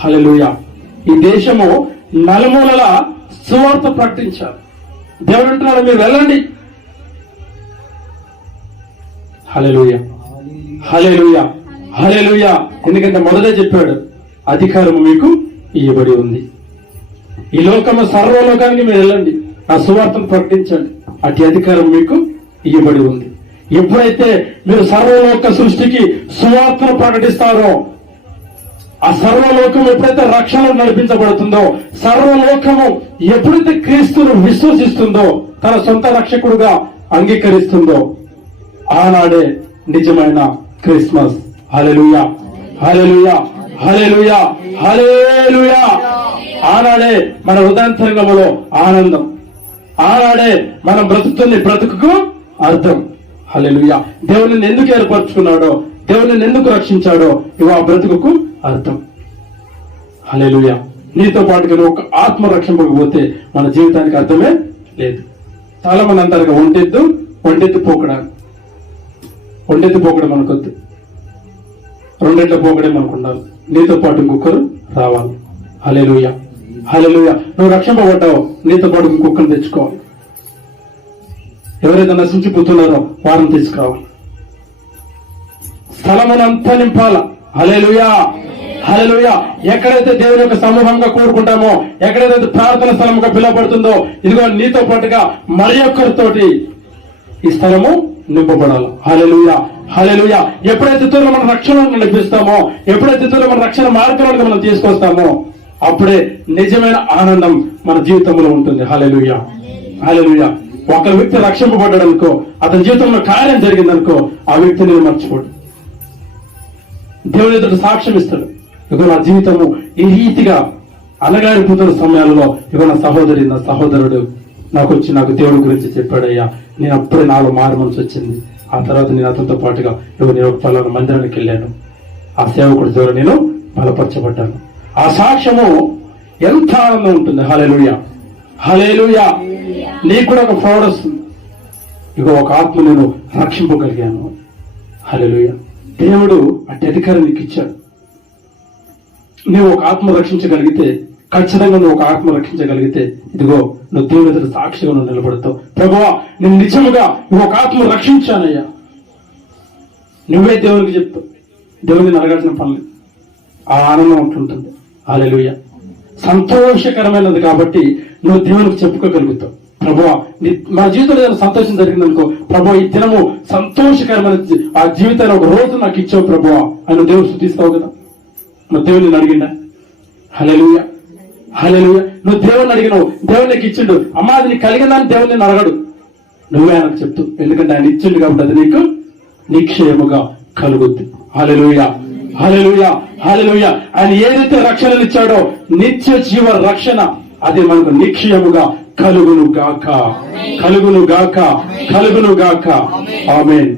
హల్లెలూయా, ఈ దేశము నలుమూలల సువార్త ప్రకటించాలి. దేవుడు అంటున్నాడు మీరు వెళ్ళండి. హల్లెలూయా, హల్లెలూయా, హల్లెలూయా. ఎందుకంటే మొదటే చెప్పాడు అధికారము మీకు ఇవ్వబడి ఉంది. ఈ లోకము సర్వలోకానికి మీరు వెళ్ళండి, ఆ సువార్తను ప్రకటించండి, అటు అధికారం మీకు ఇవ్వబడి ఉంది. ఎప్పుడైతే మీరు సర్వలోక సృష్టికి సువార్తను ప్రకటిస్తారో, ఆ సర్వలోకం ఎప్పుడైతే రక్షణ నడిపించబడుతుందో, సర్వలోకము ఎప్పుడైతే క్రీస్తును విశ్వసిస్తుందో, తన సొంత రక్షకుడుగా అంగీకరిస్తుందో, ఆనాడే నిజమైన క్రిస్మస్. హల్లెలూయా, హల్లెలూయా, హల్లెలూయా, హల్లెలూయా. ఆనాడే మన హృదయాంతరంగంలో ఆనందం, ఆనాడే మనం బ్రతుకుకు అర్థం. హల్లెలూయా. దేవుని ఎందుకు ఏర్పరచుకున్నాడో, దేవుని ఎందుకు రక్షించాడో ఇవో ఆ బ్రతుకుకు అర్థం. హల్లెలూయా, నీతో పాటుగా నువ్వు ఒక ఆత్మ రక్షింపకపోతే మన జీవితానికి అర్థమే లేదు. చాలా మంది అంటారు ఒంటెత్తు పోకడం మనకొద్దు, రెండెట్ల పోకడే మనకు ఉండాలి. నీతో పాటు ఇంకొకరు రావాలి. హల్లెలూయా, హల్లెలూయా. నువ్వు రక్షింపబడ్డావు, నీతో పాటు ఇంకొకరిని తెచ్చుకోవాలి. ఎవరైతే నశించిపోతున్నారో వారిని తీసుకురావాలి. స్థలమునంతా నింపాల. హల్లెలూయా, హల్లెలూయా. ఎక్కడైతే దేవుని యొక్క సమూహంగా కూడుకుంటామో, ఎక్కడైతే ప్రార్థన స్థలముగా పిలువబడుతుందో, ఇదిగో నీతో పాటుగా మరి ఒక్కరితోటి ఈ స్థలము నింపబడాలి. హల్లెలూయా, హల్లెలూయా. ఎప్పుడైతే త్వరలో మన రక్షణను లభిస్తామో, ఎప్పుడైతే త్వరలో మన రక్షణ మార్గాలను మనం తీసుకొస్తామో, అప్పుడే నిజమైన ఆనందం మన జీవితంలో ఉంటుంది. హల్లెలూయా, హల్లెలూయా. ఒక వ్యక్తి రక్షింపబడ్డాడనుకో, అతని జీవితంలో కార్యం జరిగిందనుకో, ఆ వ్యక్తిని మర్చిపోడు, దేవుని ఎదుట సాక్ష్యం ఇస్తాడు. ఇగో నా జీవితము ఈ రీతిగా అలగారిపోతున్న సమయాలలో ఇగో నా సహోదరి, నా సహోదరుడు నాకు దేవుడి గురించి చెప్పాడయ్యా, నేను అప్పుడే నాలో మారు మనసు వచ్చింది. ఆ తర్వాత నేను అతనితో పాటుగా నేను ఒక పలానా మందిరానికి వెళ్ళాను, ఆ సేవకుడి ద్వారా నేను బలపరచబడ్డాను. ఆ సాక్ష్యము ఎంత ఆనందం ఉంటుంది. హల్లెలూయా, హల్లెలూయా. నీకు కూడా ఒక ప్రౌఢ వస్తుంది. ఇగో ఒక ఆత్మ నేను రక్షింపగలిగాను. హల్లెలూయా. దేవుడు అట్టి అధికారం నీకు ఇచ్చాడు. నువ్వు ఒక ఆత్మ రక్షించగలిగితే, ఖచ్చితంగా నువ్వు ఒక ఆత్మ రక్షించగలిగితే, ఇదిగో నువ్వు దేవుని ఎదుట సాక్షిగా నువ్వు నిలబడతావు. ప్రభువా, నేను నిజముగా నువ్వు ఒక ఆత్మ రక్షించానయ్యా, నువ్వే దేవునికి చెప్తావు. దేవుని అడగాల్సిన పనులు ఆ ఆనందం ఉంటుంటుంది. హల్లెలూయా. సంతోషకరమైనది కాబట్టి నువ్వు దేవునికి చెప్పుకోగలుగుతావు. ప్రభువా, మన జీవితంలో ఏదైనా సంతోషం జరిగిందనుకో, ప్రభువా ఈ దినము సంతోషకరమైన ఆ జీవితాన్ని ఒక రోజు నాకు ఇచ్చావు ప్రభువా అని దేవుడు స్తుతిస్తావు కదా. నువ్వు దేవుని అడిగిందా? హల్లెలూయా, హల్లెలూయా. నువ్వు దేవుని అడిగినావు, దేవుని నీకు ఇచ్చిండు. అమ్మా అది నీకు కలిగిందని దేవుని నేను అడగడు, నువ్వే ఆయనకు చెప్తూ, ఎందుకంటే ఆయన ఇచ్చిండు కాబట్టి అది నీకు నిక్షేమగా కలుగుద్ది. హల్లెలూయా, హల్లెలూయా, హల్లెలూయా. ఆయన ఏదైతే రక్షణలు ఇచ్చాడో నిత్య జీవ రక్షణ, అది మనకు నిక్షేముగా కలుగును గాక, కలుగును గాక, కలుగును గాక. ఆమేన్.